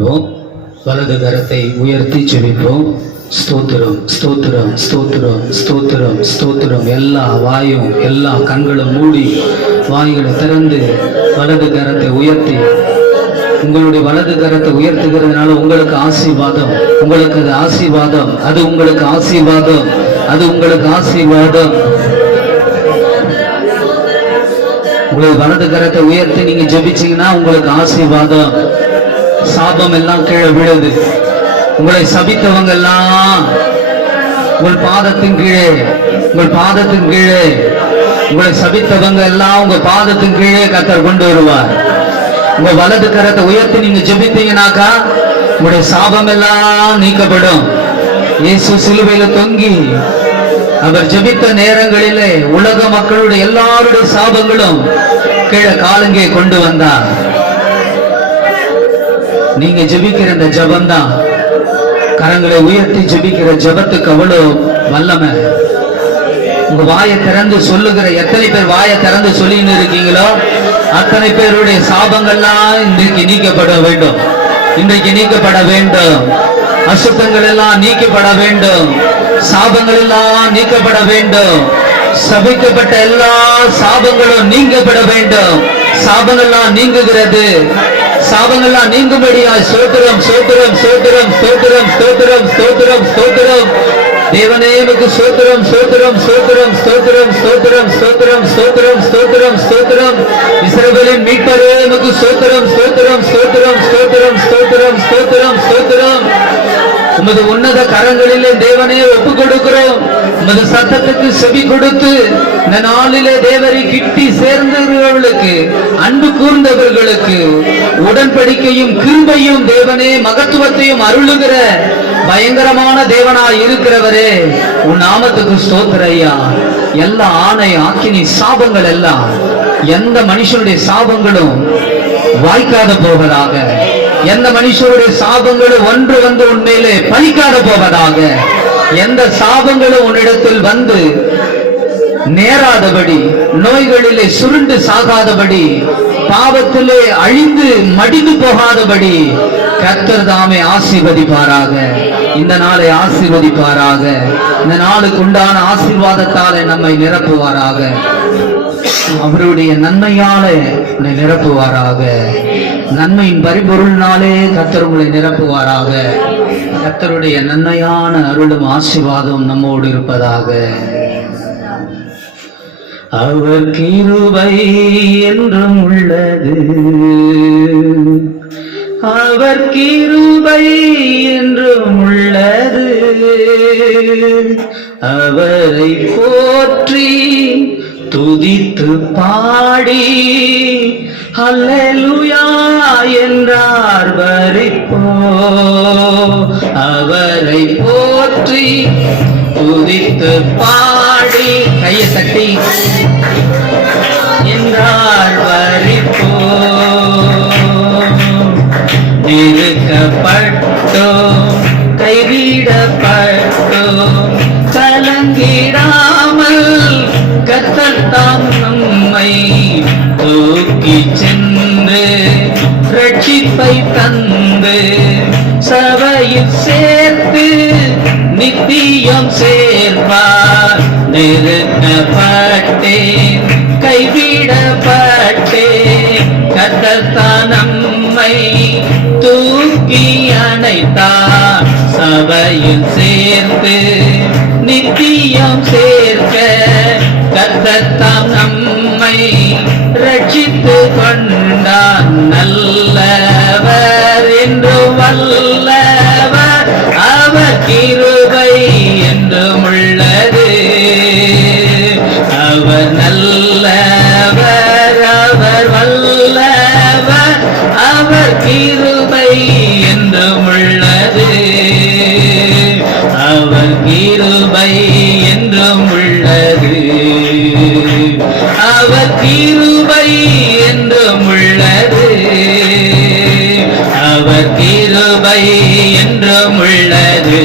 ஜெபிப்போம். வலது கரத்தை உயர்த்தி ஜெபிப்போம். ஸ்தோத்திரம், ஸ்தோத்திரம், ஸ்தோத்திரம், ஸ்தோத்திரம், ஸ்தோத்திரம். எல்லா வாயும் எல்லா கண்களும் மூடி வாய்களை திறந்து வலது கரத்தை உயர்த்தி, உங்களுடைய வலது கரத்தை உயர்த்துகிறதுனால உங்களுக்கு ஆசீர்வாதம், உங்களுக்கு அது ஆசீர்வாதம், அது உங்களுக்கு ஆசீர்வாதம், அது உங்களுக்கு ஆசீர்வாதம். உங்களுடைய வலது கரத்தை உயர்த்தி நீங்க ஜெபிச்சீங்கன்னா உங்களுக்கு ஆசீர்வாதம். சாபம் எல்லாம் கீழே விழுது. உங்களை சபித்தவங்க எல்லாம் உங்கள் பாதத்தின் கீழே, உங்கள் பாதத்தின் கீழே, உங்களை சபித்தவங்க எல்லாம் உங்க பாதத்தின் கீழே கர்த்தர் கொண்டு வருவார். உங்க வலது கரத்தை உயர்த்தி நீங்க ஜெபித்தீங்கன்னாக்கா உங்களுடைய சாபம் எல்லாம் நீக்கப்படும். இயேசு சிலுவையில தொங்கி அவர் ஜெபித்த நேரங்களிலே உலக மக்களுடைய எல்லாருடைய சாபங்களும் கீழே காலங்கே கொண்டு வந்தார். நீங்க ஜெபிக்கிற இந்த ஜபம்தான், கரங்களை உயர்த்தி ஜெபிக்கிற ஜபத்துக்கு அவ்வளவு வல்லமை. உங்க வாயை திறந்து சொல்லுகிற எத்தனை பேர் வாயை திறந்து சொல்லின்னு இருக்கீங்களோ அத்தனை பேருடைய சாபங்கள்லாம் இன்றைக்கு நீக்கப்பட வேண்டும், இன்றைக்கு நீக்கப்பட வேண்டும். அசுத்தங்கள் எல்லாம் நீக்கப்பட வேண்டும், சாபங்கள் எல்லாம் நீக்கப்பட வேண்டும். சபிக்கப்பட்ட எல்லா சாபங்களும் நீங்கப்பட வேண்டும். சாபங்கள்லாம் நீங்குகிறது, சாபங்கள்லாம் நீங்கும்படியா ஸ்தோத்திரம், ஸ்தோத்திரம், ஸ்தோத்திரம், ஸ்தோத்திரம், ஸ்தோத்திரம், ஸ்தோத்திரம், ஸ்தோத்திரம். தேவனே உமக்கு ஸ்தோத்திரம், ஸ்தோத்திரம், ஸ்தோத்திரம், ஸ்தோத்திரம், ஸ்தோத்திரம், ஸ்தோத்திரம், ஸ்தோத்திரம், ஸ்தோத்திரம், ஸ்தோத்திரம். இஸ்ரவேலின் மீட்பரே உமக்கு ஸ்தோத்திரம், ஸ்தோத்திரம், ஸ்தோத்திரம், ஸ்தோத்திரம், ஸ்தோத்திரம், ஸ்தோத்திரம், ஸ்தோத்திரம். உமது உன்னத கரங்களிலே தேவனே ஒப்பு கொடுக்கிறோம். உமது சத்தத்துக்கு செவி கொடுத்து இந்த நாளிலே தேவரை கிட்டி சேர்ந்தவர்களுக்கு, அன்பு கூர்ந்தவர்களுக்கு உடன்படிக்கையும் கிருபையும் தேவனே மகத்துவத்தையும் அருளுகிற பயங்கரமான தேவனாய் இருக்கிறவரே, உன் நாமத்துக்கு ஸ்தோத்திர ஐயா. எல்லா ஆணை ஆக்கினி சாபங்கள் எல்லாம், எந்த மனுஷனுடைய சாபங்களும் வாய்க்காத போவதாக, எந்த மனுஷனுடைய சாபங்களும் ஒன்று வந்து உண்மையிலே பலிக்காத போவதாக, எந்த சாபங்களும் உன்னிடத்தில் வந்து நேராதபடி, நோய்களிலே சுருண்டு சாகாதபடி, பாவத்திலே அழிந்து மடிந்து போகாதபடி கர்த்தர் தாமே ஆசீர்வதிப்பாராக. இந்த நாளை ஆசீர்வதிப்பாராக. இந்த நாளுக்கு உண்டான ஆசீர்வாதத்தாலே நம்மை நிரப்புவாராக. அவருடைய நன்மையாலே உன்னை நிரப்புவாராக. நன்மையின் பரிபொருள்னாலே கர்த்தர் உங்களை நிரப்புவாராக. கர்த்தருடைய நன்மையான அருளும் ஆசீர்வாதம் நம்மோடு இருப்பதாக. அவர் கிருபை என்றும் உள்ளது, அவர் கிருபை என்றும் உள்ளது. அவரை போற்றி துதித்து பாடி அல்லேலூயா என்றார் வரிப்போ. அவரை போற்றி துதித்து பாடி கையை தட்டி என்றார் வரிப்போ. இருக்கப்பட்டோ கைவிடப்பட்டோ கலங்கிடாமல் கர்த்தர் தாம் நம்மை தூக்கி சென்று ரட்சிப்பை தந்து சபையில் சேர்த்து நித்தியம் சேர்ப்பார். நிறுத்தப்பட்டேன் கைவிடப்பட்டேன், கர்த்தர் தான் நம்மை தூக்கி அணைத்தார். சபையில் சேர்த்து நித்தியம் சேர்க்க கர்த்தர் தாம் நம்மை ரட்சித்து கொண்டார். நல்லவர் என்று வல்லவர், அவர் கிருபை என்றும் உள்ளது. அவர் நல்லவர், அவர் வல்லவர், அவர் கிருபை என்றும் உள்ளது. அவர் கிருபை என்றும் உள்ளது. அவர் கிருபை என்றும் உள்ளது. அவர் கிருபை என்றும் உள்ளது.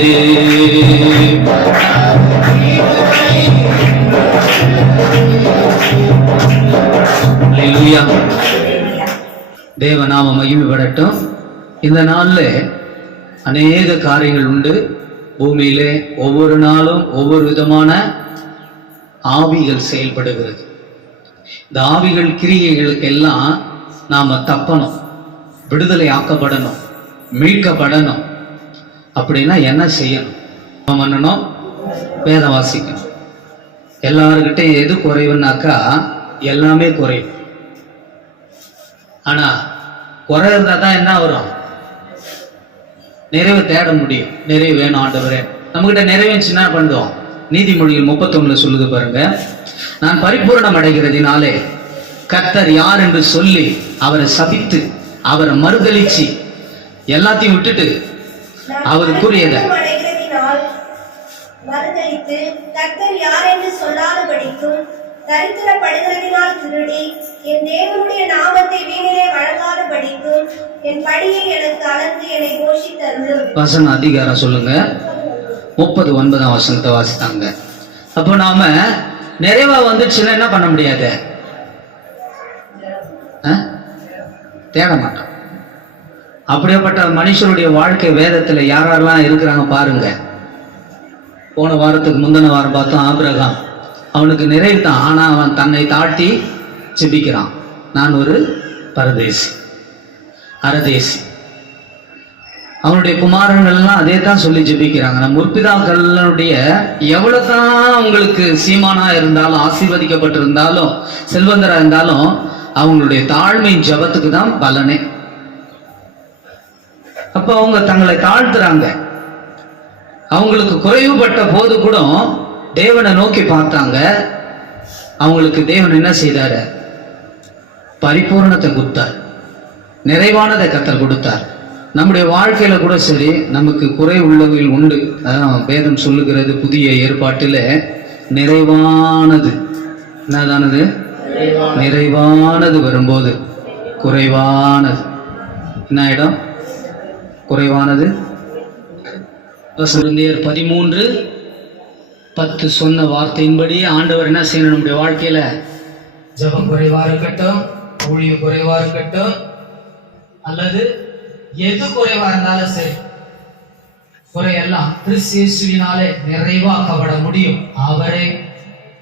தேவநாம மகிமைப்படட்டும். இந்த நாள்ல அநேக காரியங்கள் உண்டு. பூமியிலே ஒவ்வொரு நாளும் ஒவ்வொரு விதமான ஆவிகள் செயல்படுகிறது. இந்த ஆவிகள் கிரியைகளுக்கெல்லாம் நாம தப்பணும், விடுதலை ஆக்கப்படணும், மீட்கப்படணும். அப்படின்னா என்ன செய்யணும்? பண்ணணும், வேதம் வாசிக்கணும். எல்லாருக்கிட்ட எது குறைவுனாக்கா எல்லாமே குறைவு. ஆனா குறை இருந்தா தான் என்ன வரும்? நிறைவு தேட முடியும். நிறைவு வேணும் ஆண்டவரே. நம்மகிட்ட நிறைவேச்சுன்னா பண்ணுவோம். நீதிமொழிகள் 31 சொல்லுது பாருங்க, நான் பரிபூரணம் அடைகிறதினாலே கர்த்தர் யார் என்று சொல்லி அவரை சபித்து அவரை மறுதலிச்சு எல்லாத்தையும் விட்டுட்டு அவருக்குரியதை மறுதலித்து கர்த்தர் யார் என்று சொல்லாதபடிக்கும் தரித்திரப்படுகிறதினால் திருடி என் தேவனுடைய நாமத்தை வீணிலே வழங்காதபடிக்கும் என் படியை எனக்கு அளந்து என்னை கோஷித்தருளும். வசன அதிகாரம் சொல்லுங்க. 39 வசனத்தை வாசித்தாங்க. அப்போ நாம நிறைவா வந்துச்சுன்னா என்ன பண்ண முடியாது? தேட மாட்டோம். அப்படியேப்பட்ட மனுஷருடைய வாழ்க்கை வேதத்துல யாரெல்லாம் இருக்கிறாங்க பாருங்க. போன வாரத்துக்கு முந்தின வாரம் பார்த்தோம், ஆபிரகாம். அவனுக்கு நிறைவு தான், ஆனா அவன் தன்னை தாழ்த்தி ஜெபிக்கிறான். நான் ஒரு பரதேசி, அரதேசி. அவனுடைய குமாரர்கள்லாம் அதே தான் சொல்லி ஜெபிக்கிறாங்க. நம்ம முற்பிதாக்களுடைய எவ்வளவுதான் அவங்களுக்கு சீமானா இருந்தாலும், ஆசீர்வதிக்கப்பட்டிருந்தாலும், செல்வந்தரா இருந்தாலும், அவங்களுடைய தாழ்மை ஜபத்துக்கு தான் பலனே. அப்ப அவங்க தங்களை தாழ்த்துறாங்க. அவங்களுக்கு குறைவுபட்ட போது கூட தேவனை நோக்கி பார்த்தாங்க. அவங்களுக்கு தேவன் என்ன செய்தாரு? பரிபூர்ணத்தை கொடுத்தார், நிறைவானதை கர்த்தர் கொடுத்தார். நம்முடைய வாழ்க்கையில கூட சரி, நமக்கு குறை உள்ளவைகள் உண்டு. அதான் வேதம் சொல்லுகிறது, புதிய ஏற்பாட்டில நிறைவானது என்னதானது? நிறைவானது வரும்போது குறைவானது என்ன ஆயிடும்? குறைவானது. 13:10 சொன்ன வார்த்தையின்படி ஆண்டவர் என்ன செய்யணும்? நம்முடைய வாழ்க்கையில ஜபம் குறைவா இருக்கட்டும், ஊழியம் குறைவா இருக்கட்டும், அல்லது எது குறைவா இருந்தாலும் சரி, குறையெல்லாம் கிறிஸ்து இயேசுவினாலே நிறைவாக்கப்பட முடியும். அவரை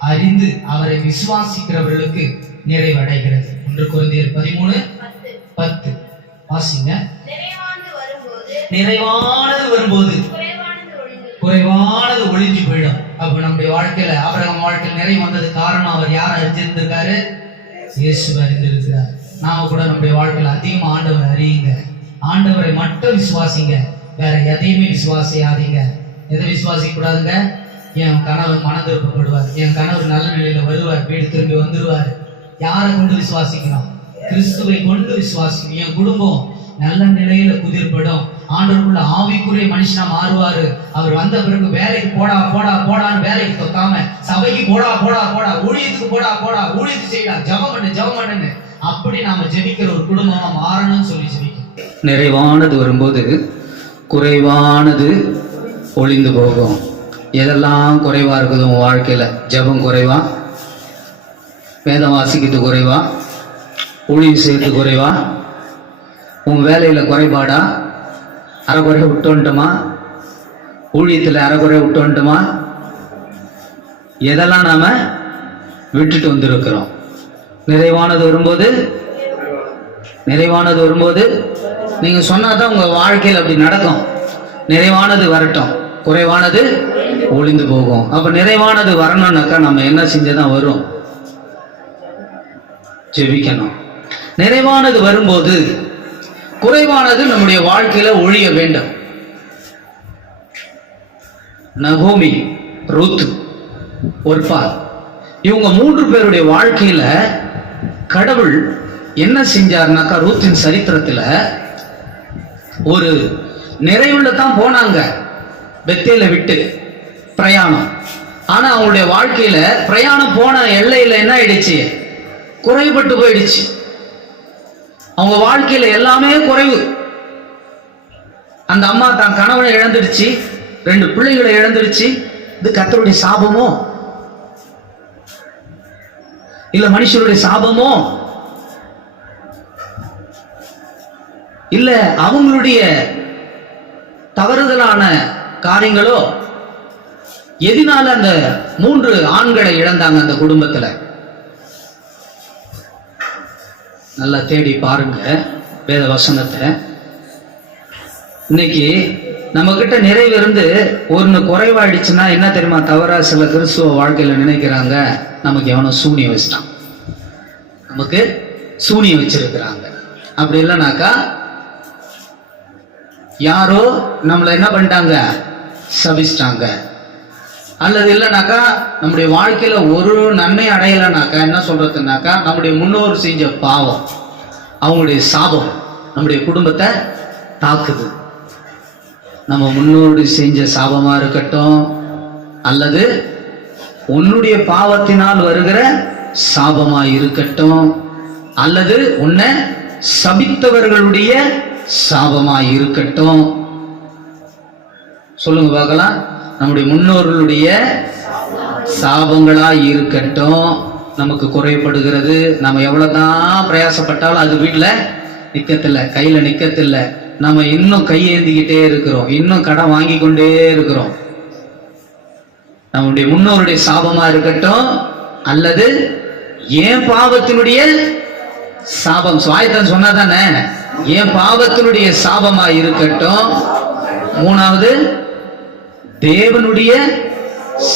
அறிந்து அவரை விசுவாசிக்கிறவர்களுக்கு நிறைவடைகிறது. 1 கொரிந்தியர் 13:10 வாசிங்க. நிறைவானது வரும்போது குறைவானது ஒளிஞ்சு போயிடும். அப்ப நம்முடைய வாழ்க்கையில, ஆபிரகாம் வாழ்க்கையில் நிறைவு வந்தது காரணம் அவர் யார் அறிந்திருக்காரு? இயேசுவை அறிந்திருக்கிறார். நாம கூட நம்முடைய வாழ்க்கையில அதிகமா ஆண்டவரை அறியுங்க, ஆண்டவரை மட்டும் விசுவாசிங்க, வேற எதையுமே விசுவாசியாதீங்க. எதை விசுவாசிக்க கூடாதுங்க? என் கணவர் மனதிருப்பப்படுவார், என் கணவர் நல்ல நிலையில வருவார், வீடு திரும்பி வந்துருவார். யாரை கொண்டு விசுவாசிக்கணும்? கிறிஸ்துவை கொண்டு விசுவாசிக்கணும். என் குடும்பம் நல்ல நிலையில குதிர்படும், ஆண்டவருக்குள்ள ஆவிக்குரிய மனுஷனா மாறுவாரு. அவர் வந்த பிறகு வேலைக்கு போடா போடா போடான்னு வேலைக்கு தொக்காம, சபைக்கு போடா போடா போடா, ஊழியத்துக்கு போடா போடா, ஊழியத்துக்கு செய்யலாம், ஜபம் பண்ணுன்னு அப்படி நாம ஜெபிக்கிற ஒரு குடும்பமா மாறணும்னு சொல்லி ஜெபிக்கணும். நிறைவானது வரும்போது குறைவானது ஒளிந்து போகும். எதெல்லாம் குறைவா இருக்குது உன் வாழ்க்கையில? ஜபம் குறைவா, வேதம் வாசிக்கிறது குறைவா, ஊழியம் செய்யறது குறைவா, உன் வேலையில குறைபாடா, அரைக்குறை விட்டு வந்துட்டோமா, ஊழியத்தில் அரைக்குறை விட்டு வந்துட்டோமா, எதெல்லாம் நாம விட்டுட்டு வந்திருக்கிறோம்? நிறைவானது வரும்போது நீங்க சொன்னாதான் உங்க வாழ்க்கையில் அப்படி நடக்கும். நிறைவானது வரட்டும், குறைவானது ஒளிந்து போகும். அப்ப நிறைவானது வரணும்னாக்கா நம்ம என்ன செஞ்சதான் வரும்? ஜெபிக்கணும். நிறைவானது வரும்போது குறைவானது நம்முடைய வாழ்க்கையில ஒழிய வேண்டும். நகோமி, ரூத், ஒர்பால், இவங்க 3 பேருடைய வாழ்க்கையில கடவுள் என்ன செஞ்சாருனாக்கா, ரூத்தின் சரித்திரத்துல ஒரு நிறைவுல தான் போனாங்க, பெத்தேல விட்டு பிரயாணம். ஆனா அவங்களுடைய வாழ்க்கையில பிரயாணம் போன எல்லையில என்ன ஆயிடுச்சு? குறைபட்டு போயிடுச்சு. அவங்க வாழ்க்கையில எல்லாமே குறைவு. அந்த அம்மா தான் கணவனை இழந்துடுச்சு, 2 பிள்ளைகளை இழந்துடுச்சு. இது கர்த்தருடைய சாபமோ இல்ல மனுஷருடைய சாபமோ? இல்ல அவங்களுடைய தவறுதலான காரியங்களோ, எதனால அந்த 3 ஆண்களை இழந்தாங்க அந்த குடும்பத்துல? நல்லா தேடி பாருங்க வேத வசனத்தை. இன்னைக்கு நம்ம கிட்ட நிறைவு இருந்து ஒன்னு குறைவாயிடுச்சுன்னா என்ன தெரியுமா தவறா சில கிறிஸ்துவ வாழ்க்கையில நினைக்கிறாங்க, நமக்கு எவனோ சூனியம் வச்சிட்டான், நமக்கு சூனியம் வச்சிருக்கிறாங்க. அப்படி இல்லைனாக்கா யாரோ நம்மளை என்ன பண்ணிட்டாங்க, சபிச்சிட்டாங்க. அல்லது இல்லைனாக்கா நம்முடைய வாழ்க்கையில ஒரு நன்மை அடையலைனாக்கா என்ன சொல்றதுனாக்கா நம்முடைய முன்னோர் செஞ்ச பாவம், அவங்களுடைய சாபம் நம்முடைய குடும்பத்தை தாக்குது. நம்ம முன்னோரு செஞ்ச சாபமா இருக்கட்டும், அல்லது உன்னுடைய பாவத்தினால் வருகிற சாபமா இருக்கட்டும், அல்லது உன்னை சபித்தவர்களுடைய சாபமா இருக்கட்டும். சொல்லுங்க பார்க்கலாம். நம்முடைய முன்னோர்களுடைய சாபங்களா இருக்கட்டும், நமக்கு குறைபடுகிறது. நம்ம எவ்வளவுதான் பிரயாசப்பட்டாலும் அது வீட்டுல நிக்கத்தில்ல, கையில நிக்கத்தில்ல. நம்ம இன்னும் கையேந்திக்கிட்டே இருக்கிறோம், இன்னும் கடன் வாங்கி கொண்டே இருக்கிறோம். நம்முடைய முன்னோருடைய சாபமா இருக்கட்டும், அல்லது ஏன் பாவத்தினுடைய சாபம், சுவாயத்தன் சொன்னாதானே, ஏன் பாவத்தினுடைய சாபமா இருக்கட்டும். 3வது தேவனுடைய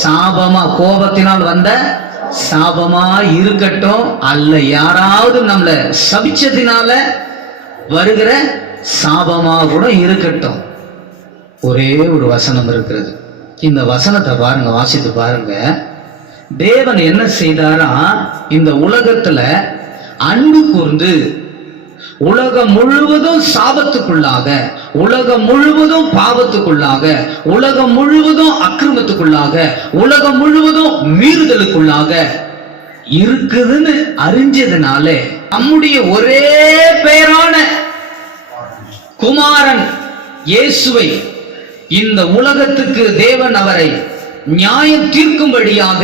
சாபமா, கோபத்தினால் வந்த சாபமா இருக்கட்டும், அல்ல யாராவது நம்மள சபிச்சதினால வருகிற சாபமா கூட இருக்கட்டும். ஒரே ஒரு வசனம் இருக்கிறது. இந்த வசனத்தை பாருங்க, வாசித்து பாருங்க. தேவன் என்ன செய்தாரா, இந்த உலகத்துல அன்பு கூர்ந்து உலகம் முழுவதும் சாபத்துக்குள்ளாக, உலகம் முழுவதும் பாவத்துக்குள்ளாக, உலகம் முழுவதும் அக்கிரமத்துக்குள்ளாக, உலகம் முழுவதும் மீறுதலுக்குள்ளாக இருக்குதுன்னு அறிஞ்சதுனால நம்முடைய ஒரே பெயரான குமாரன் இயேசுவை இந்த உலகத்துக்கு தேவன் அவரை நியாயம் தீர்க்கும்படியாக,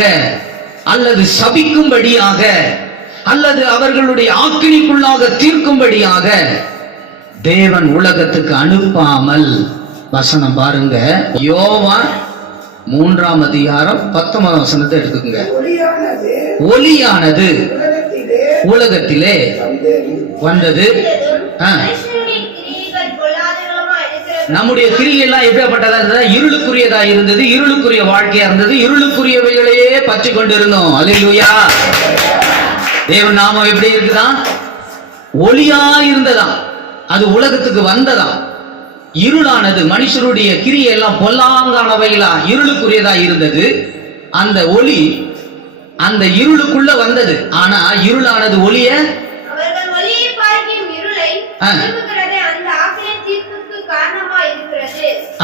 அல்லது சபிக்கும்படியாக, அல்லது அவர்களுடைய ஆக்கினிக்குள்ளாக தீர்க்கும்படியாக தேவன் உலகத்துக்கு அனுப்பாமல், வசனம் பாருங்க, யோவான் 3ஆம் அதிகாரம் 19ஆம் வசனத்தை எடுத்துக்கோங்க. ஒளியானது உலகத்திலே வந்தது. நம்முடைய கிரியெல்லாம் எப்படிப்பட்டதா இருந்தது? இருளுக்குரியதா இருந்தது, இருளுக்குரிய வாழ்க்கையா இருந்தது, இருளுக்குரியவைகளையே பற்றி கொண்டிருந்தோம். அல்லேலூயா. தேவன் நாமம் எப்படி இருக்குதான்? ஒளியா இருந்ததா, அது உலகத்துக்கு வந்ததா. இருளானது, மனுஷருடைய கிரியெல்லாம் பொல்லாங்கானவைகளா இருளுக்குரியதா இருந்தது. அந்த ஒளி அந்த இருளுக்குள்ள வந்தது. ஆனா இருளானது ஒளிய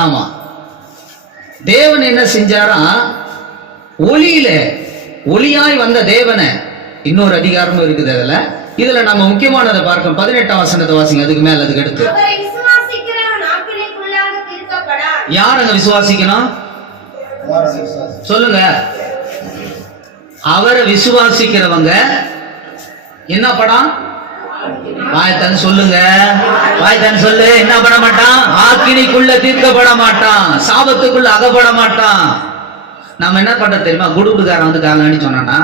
ஆமா. தேவன் என்ன செஞ்சாரா, ஒளியில ஒளியாய் வந்த தேவனை, இன்னொரு அதிகாரமும் இருக்குது அதுல. இதுல நம்ம முக்கியமானதை பார்க்கணும். 18ஆம் வசனத்தை வாசிங்க, அதுக்கு மேல அதுக்கு அடுத்து. யார் அங்க விசுவாசிக்கணும் சொல்லுங்க? அவரை விசுவாசிக்கிறவங்க என்ன படம்? வாய்த்தான் சொல்லுங்க, வாய்த்தான் சொல்லு. என்ன பண்ண மாட்டான்? ஆக்கினிக்குள்ள தீர்க்கப்பட மாட்டான், சாபத்துக்குள்ள அகப்பட மாட்டான். நம்ம என்ன பண்ற தெரியுமா? குடுகுடுக்காரன் வந்து காரணம் சொன்னானா,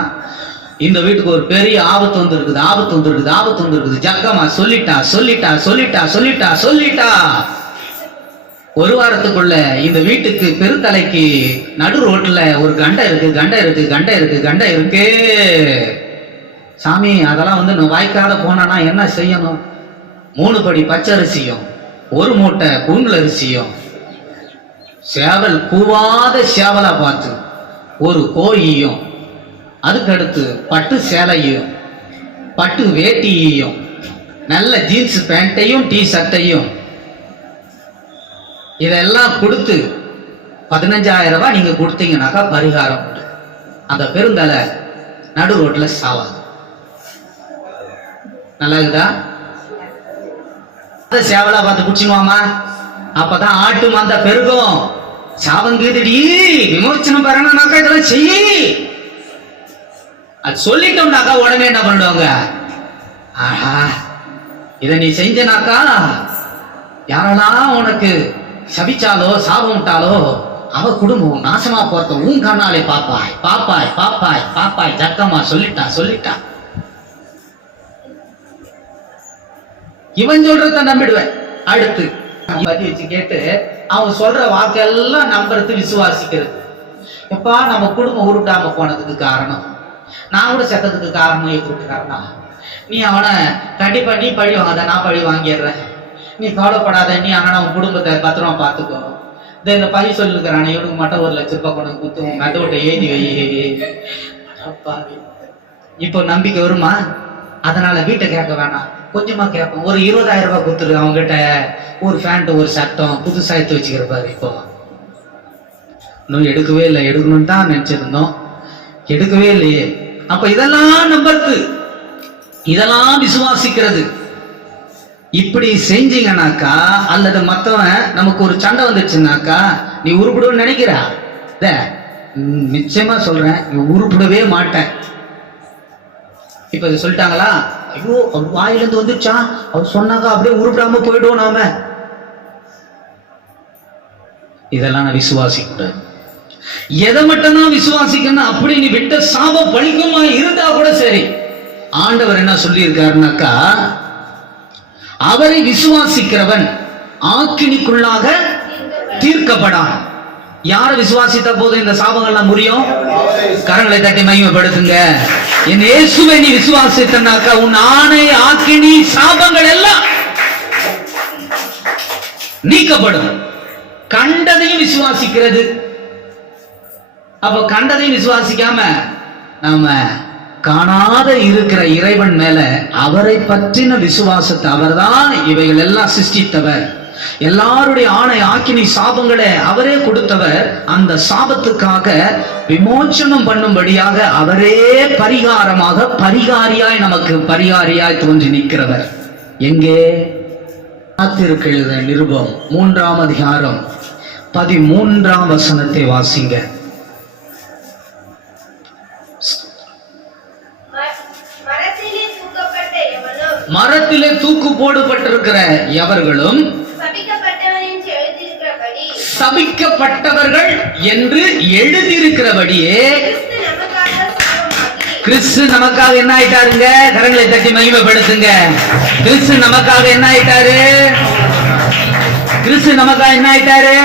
இந்த வீட்டுக்கு ஒரு பெரிய ஆபத்து வந்து இருக்குது, ஆபத்து வந்து இருக்குது, ஆபத்து வந்து இருக்குது. ஜக்கமா சொல்லிட்டா சொல்லிட்டா சொல்லிட்டா சொல்லிட்டா சொல்லிட்டா. ஒரு வாரத்துக்குள்ள இந்த வீட்டுக்கு பெருத்தலைக்கு நடு ரோட்ல ஒரு கண்டை இருக்கு, கண்டை இருக்கு, கண்டை இருக்கு, கண்டை இருக்கு. சாமி, அதெல்லாம் வந்து வாய்க்காத போனா என்ன செய்யணும்? 3 படி பச்சரிசியும் 1 மூட்டை கூண்டுல அரிசியும், சேவல் கூவாத சேவலா பார்த்து ஒரு கோழியும், அதுக்கடுத்து பட்டு சேலையும் பட்டு வேட்டியையும் நல்ல ஜீன்ஸ் பேண்ட்டையும் டீ ஷர்ட்டையும் இதெல்லாம் கொடுத்து 15,000 ரூபாய் நீங்க கொடுத்தீங்கன்னாக்கா பரிகாரம் உண்டு. அந்த பெருந்தலை நடு ரோட்ல சாவாது. நல்லா இருக்குதா? சேவலா பார்த்து குடிச்சுக்குவாமா, அப்பதான் ஆட்டு மாந்த பெருகும். சாவங்கீதடி விமோச்சனம் பெறணும்னாக்கா இதெல்லாம் செய்யி. அது சொல்லிட்டோம்னாக்கா உடனே என்ன பண்ணுவாங்க? ஆஹா, இதை நீ செஞ்சனாக்கா யாரெல்லாம் உனக்கு சபிச்சாலோ சாபம் விட்டாலோ அவ குடும்பம் நாசமா போறத உன் கண்ணாலே பாப்பாய் பாப்பாய் பாப்பாய் பாப்பாய் ஜக்கமா சொல்லிட்டா இவன் சொல்றத நம்பிடுவேன். அடுத்து பத்தி வச்சு கேட்டு அவன் சொல்ற வாக்கெல்லாம் நம்புறது விசுவாசிக்கிறது. எப்பா நம்ம குடும்பம் உருட்டாம போனதுக்கு காரணம், நான் கூட செத்ததுக்கு காரணம் கூப்பிட்டுக்காரனா, நீ அவனை கண்டிப்பா நீ பழி வாங்காத, நான் பழி வாங்கிடுறேன், நீ கவலைப்படாத, நீ ஆனால் அவன் குடும்பத்தை பத்திரமா பார்த்துக்கோ, இந்த பழி சொல்லிருக்கிறானே இவனுக்கு மட்டும் 1 லட்ச ரூபாய் கொண்டு குத்துவோம் மெத்தோட்டை எழுதி வை. இப்போ நம்பிக்கை வருமா? அதனால வீட்டை கேட்க வேணாம், கொஞ்சமா கேட்போம். ஒரு 20,000 ரூபாய் கொடுத்துரு, அவங்ககிட்ட ஒரு பேண்ட் ஒரு சட்டம் புதுசா எடுத்து வச்சுக்கிறப்பாரு. இப்போ இன்னும் எடுக்கவே இல்லை, எடுக்கணும்னு தான் நினைச்சிருந்தோம், எடுக்கவே இல்லையே. அப்ப இதெல்லாம் நம்புறது, இதெல்லாம் விசுவாசிக்கிறது. இப்படி செஞ்சீங்கன்னாக்கா, அல்லது மத்தவன் நமக்கு ஒரு சண்டை வந்துச்சுன்னாக்கா நீ உருப்பிடுன்னு நினைக்கிறா? நிச்சயமா சொல்றேன், நீ உருப்பிடவே மாட்டேன். இப்ப இது சொல்லிட்டாங்களா, ஐயோ அவர் வாயிலிருந்து வந்துச்சா, அவர் சொன்னாக்கா அப்படியே உருப்பிடாம போயிடுவோம் நாம. இதெல்லாம் நான் விசுவாசிக்க கூடாது. எதை மட்டும்தான் விசுவாசிக்கணும், அப்படி நீ விட்ட சாபம் பழிக்குமா இருந்தா கூட சரி. ஆண்டவர் என்ன சொல்லி இருக்காருனாக்கா, அவரை விசுவாசிக்கிறவன் ஆக்கினிக்குள்ளாக தீர்க்கப்படான். யாரை விசுவாசித்த போது இந்த சாபங்கள்லாம் முடியும்? கரங்களை தட்டி மகிமைப்படுத்துங்க. என் இயேசுவை நீ விசுவாசித்தனாக்கா உன் ஆணை ஆக்கினி சாபங்கள் எல்லாம் நீக்கப்படும். கண்டதையும் விசுவாசிக்கிறது. அப்ப கண்டதையும் விசுவாசிக்காம நாம காணாத இருக்கிற இறைவன் மேல அவரை பற்றின விசுவாசத்தை, அவர்தான் இவைகள் எல்லாம் சிருஷ்டித்தவர், எல்லாருடைய ஆணை ஆக்கினி சாபங்களை அவரே கொடுத்தவர், அந்த சாபத்துக்காக விமோச்சனம் பண்ணும்படியாக அவரே பரிகாரமாக பரிகாரியாய் நமக்கு பரிகாரியாய் தோன்றி நிற்கிறவர். எங்கே? காத்திருக்கிற நிருபம் 3ஆம் அதிகாரம் 13ஆம் வசனத்தை வாசிங்க. மரத்திலே தூக்கு போடப்பட்டிருக்கிற எவர்களும் சபிக்கப்பட்டவர்கள் என்று எழுதியிருக்கிறபடியே கிறிஸ்து நமக்காக என்ன ஆயிட்டாருங்க? கரங்களை தட்டி மகிமைப்படுத்துங்க. கிறிஸ்து நமக்காக என்ன ஆயிட்டாரு? கிறிஸ்து நமக்காக என்ன ஆயிட்டாரு?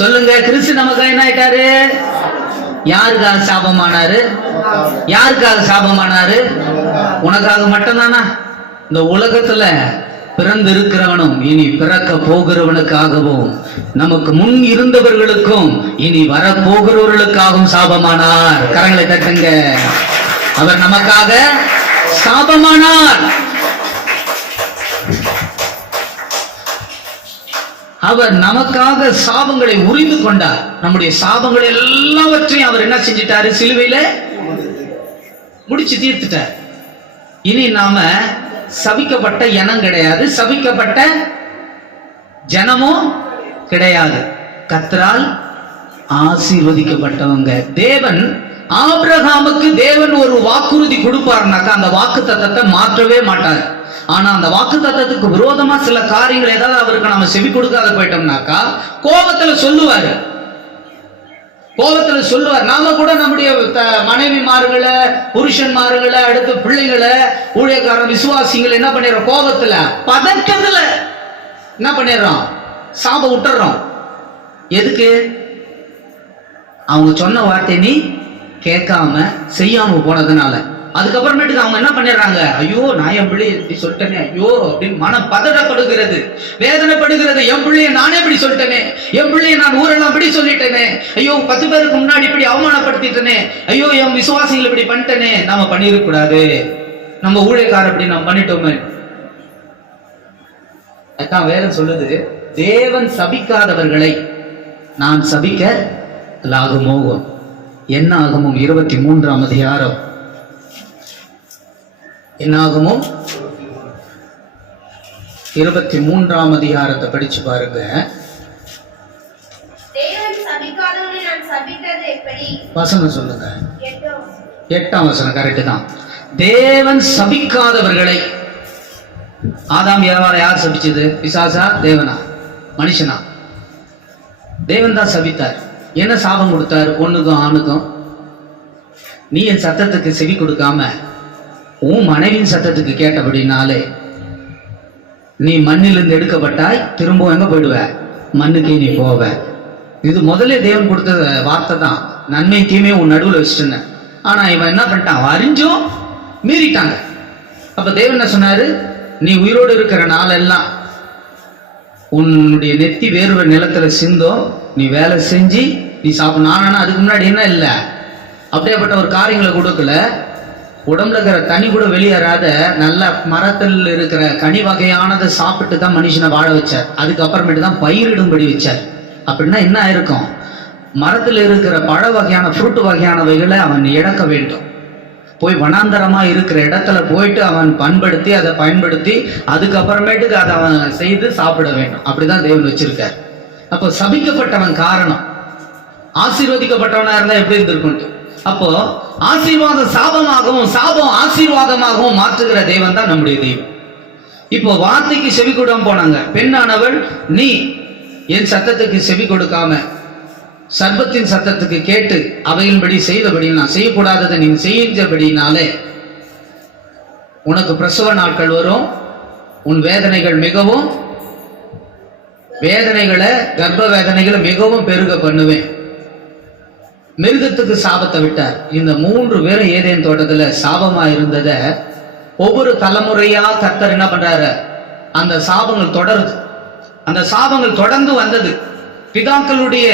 சொல்லுங்க, கிறிஸ்து நமக்காக என்ன ஆயிட்டாரு? யாருக்காக சாபமானாரு? யாருக்காக சாபமானாரு? உனக்காக மட்டும்தானா? இந்த உலகத்துல பிறந்து இருக்கிறவனும் இனி பிறக்க போகிறவனுக்காகவும் நமக்கு முன் இருந்தவர்களுக்கும் இனி வரப்போகிறவர்களுக்காகவும் சாபமானார். கரங்களை தட்டுங்க. அவர் நமக்காக சாபமானார். அவர் நமக்காக சாபங்களை உரிந்து கொண்டார். நம்முடைய சாபங்கள் எல்லாவற்றையும் அவர் என்ன செஞ்சிட்டாரு? சிலுவையில முடிச்சு தீர்த்துட்டார். இனி நாம சபிக்கப்பட்ட இனம் கிடையாது, சபிக்கப்பட்ட ஜனமும் கிடையாது. கர்த்தரால் ஆசீர்வதிக்கப்பட்டவங்க. தேவன் ஆபிரகாமுக்கு தேவன் ஒரு வாக்குறுதி கொடுப்பாருனாக்கா அந்த வாக்கு தத்தத்தை மாற்றவே மாட்டார். ஆனா அந்த வாக்கு தத்தத்துக்கு விரோதமா சில காரியங்கள் ஏதாவது அவருக்கு நம்ம செவி கொடுக்காத போயிட்டோம்னாக்கா கோபத்துல சொல்லுவாரு. கோபத்துல சொல்லுவார். நாம கூட நம்முடைய மனைவிமார்களை, புருஷன்மார்களை, அடுத்த பிள்ளைகளை, ஊழியக்காரன், விசுவாசிகள் என்ன பண்ணிடுறோம்? கோபத்துல பதட்டத்துல என்ன பண்ணிடுறோம்? சாபம் விட்டுறோம். எதுக்கு? அவங்க சொன்ன வார்த்தை நீ கேட்காம செய்யாம போனதுனால. அதுக்கப்புறமேட்டுக்கு அவங்க என்ன பண்ணிடுறாங்க? ஐயோ நான் என் பிள்ளை இப்படி சொல்லிட்டேனே, ஐயோ அப்படின்னு மனம் பதட்டப்படுகிறது, வேதனைப்படுகிறது. என் பிள்ளைய நானே இப்படி சொல்லிட்டேனே, என் பிள்ளைய நான் ஊரெல்லாம் இப்படி சொல்லிட்டேனே, ஐயோ 10 பேருக்கு முன்னாடி இப்படி அவமானப்படுத்திட்டேனே, ஐயோ என் விசுவாசிகள் இப்படி பண்ணிட்டேனே. நாம பண்ணிருக்க கூடாது, நம்ம ஊழியக்காரர் இப்படி நம்ம பண்ணிட்டோமே. அதான் வேதம் சொல்லுது, தேவன் சபிக்காதவர்களை நான் சபிக்க லாகுமோ. என்ன ஆகுமோ? 23ஆம் அதிகாரம். என்னாகுமோ? 23ஆம் அதிகாரத்தை படிச்சு பாருங்க. வசனம் சொல்லுங்க. 8ஆம் வசனம் கரெக்ட் தான். தேவன் சபிக்காதவர்களை ஆதாம் ஏவாளை யார் சபிச்சது? பிசாசா தேவனா மனுஷனா? தேவன் தான் சபித்தார். என்ன சாபம் கொடுத்தார்? பொண்ணுக்கும் ஆணுக்கும், நீ என் சத்தத்துக்கு செவி கொடுக்காம உன் மனைவியின் சத்தத்துக்கு கேட்டபடினாலே நீ மண்ணிலிருந்து எடுக்கப்பட்டாய், திரும்ப எங்க போயிடுவ? மண்ணுக்கே நீ போவ. இது முதல்ல தேவன் கொடுத்த வார்த்தை தான். நன்மை தீமையை உன் நடுவில் வச்சுட்டேன். ஆனா இவன் என்ன பண்ணிட்டான்? அறிஞ்சும் மீறிட்டாங்க. அப்ப தேவன் என்ன சொன்னாரு? நீ உயிரோடு இருக்கிற நாளெல்லாம் உன்னுடைய நெத்தி வேர்வை நிலத்துல சிந்தோ, நீ வேலை செஞ்சு நீ சாப்பிடணும். ஆனா அதுக்கு முன்னாடி என்ன இல்லை, அப்படியேப்பட்ட ஒரு காரியங்களை கொடுக்கல. உடம்புல இருக்கிற தனி கூட வெளியேறாத நல்ல மரத்தில் இருக்கிற கனி வகையானதை சாப்பிட்டு தான் மனுஷனை வாழ வச்சார். அதுக்கப்புறமேட்டு தான் பயிரிடும்படி வச்சார். அப்படின்னா என்ன ஆயிருக்கும்? மரத்தில் இருக்கிற பழ வகையான ஃப்ரூட் வகையானவைகளை அவன் இழக்க வேண்டும். போய் வனாந்தரமா இருக்கிற இடத்துல போயிட்டு அவன் பண்படுத்தி அதை பயன்படுத்தி அதுக்கப்புறமேட்டுக்கு அதை அவன் செய்து சாப்பிட வேண்டும். அப்படிதான் தேவன் வச்சிருக்கார். அப்போ சபிக்கப்பட்டவன் காரணம், ஆசீர்வதிக்கப்பட்டவனா இருந்தா எப்படி இருந்திருக்கும்? அப்போ ஆசீர்வாதம் சாபமாகவும் சாபம் ஆசீர்வாதமாகவும் மாற்றுகிற தேவன் தான் நம்முடைய தெய்வம். இப்போ வார்த்தைக்கு செவி கொடுக்காம போனாங்க. பெண்ணானவள் நீ என் சத்தத்துக்கு செவி கொடுக்காம சர்பத்தின் சத்தத்துக்கு கேட்டு அவையின்படி செய்தபடி, நான் செய்யக்கூடாததை நீ செஞ்சபடினாலே உனக்கு பிரசவ நாட்கள் வரும், உன் வேதனைகள் மிகவும் வேதனைகளை கர்ப்ப வேதனைகளை மிகவும் பெருக பண்ணுவேன். மிருகத்துக்கு சாபத்தை விட்டார். இந்த 3 பேரும் ஏதேன் தோட்டத்துல சாபமா இருந்தத ஒவ்வொரு தலைமுறையா கர்த்தர் என்ன பண்றாரு? அந்த சாபங்கள் தொடருது. அந்த சாபங்கள் தொடர்ந்து வந்தது. பிதாக்களுடைய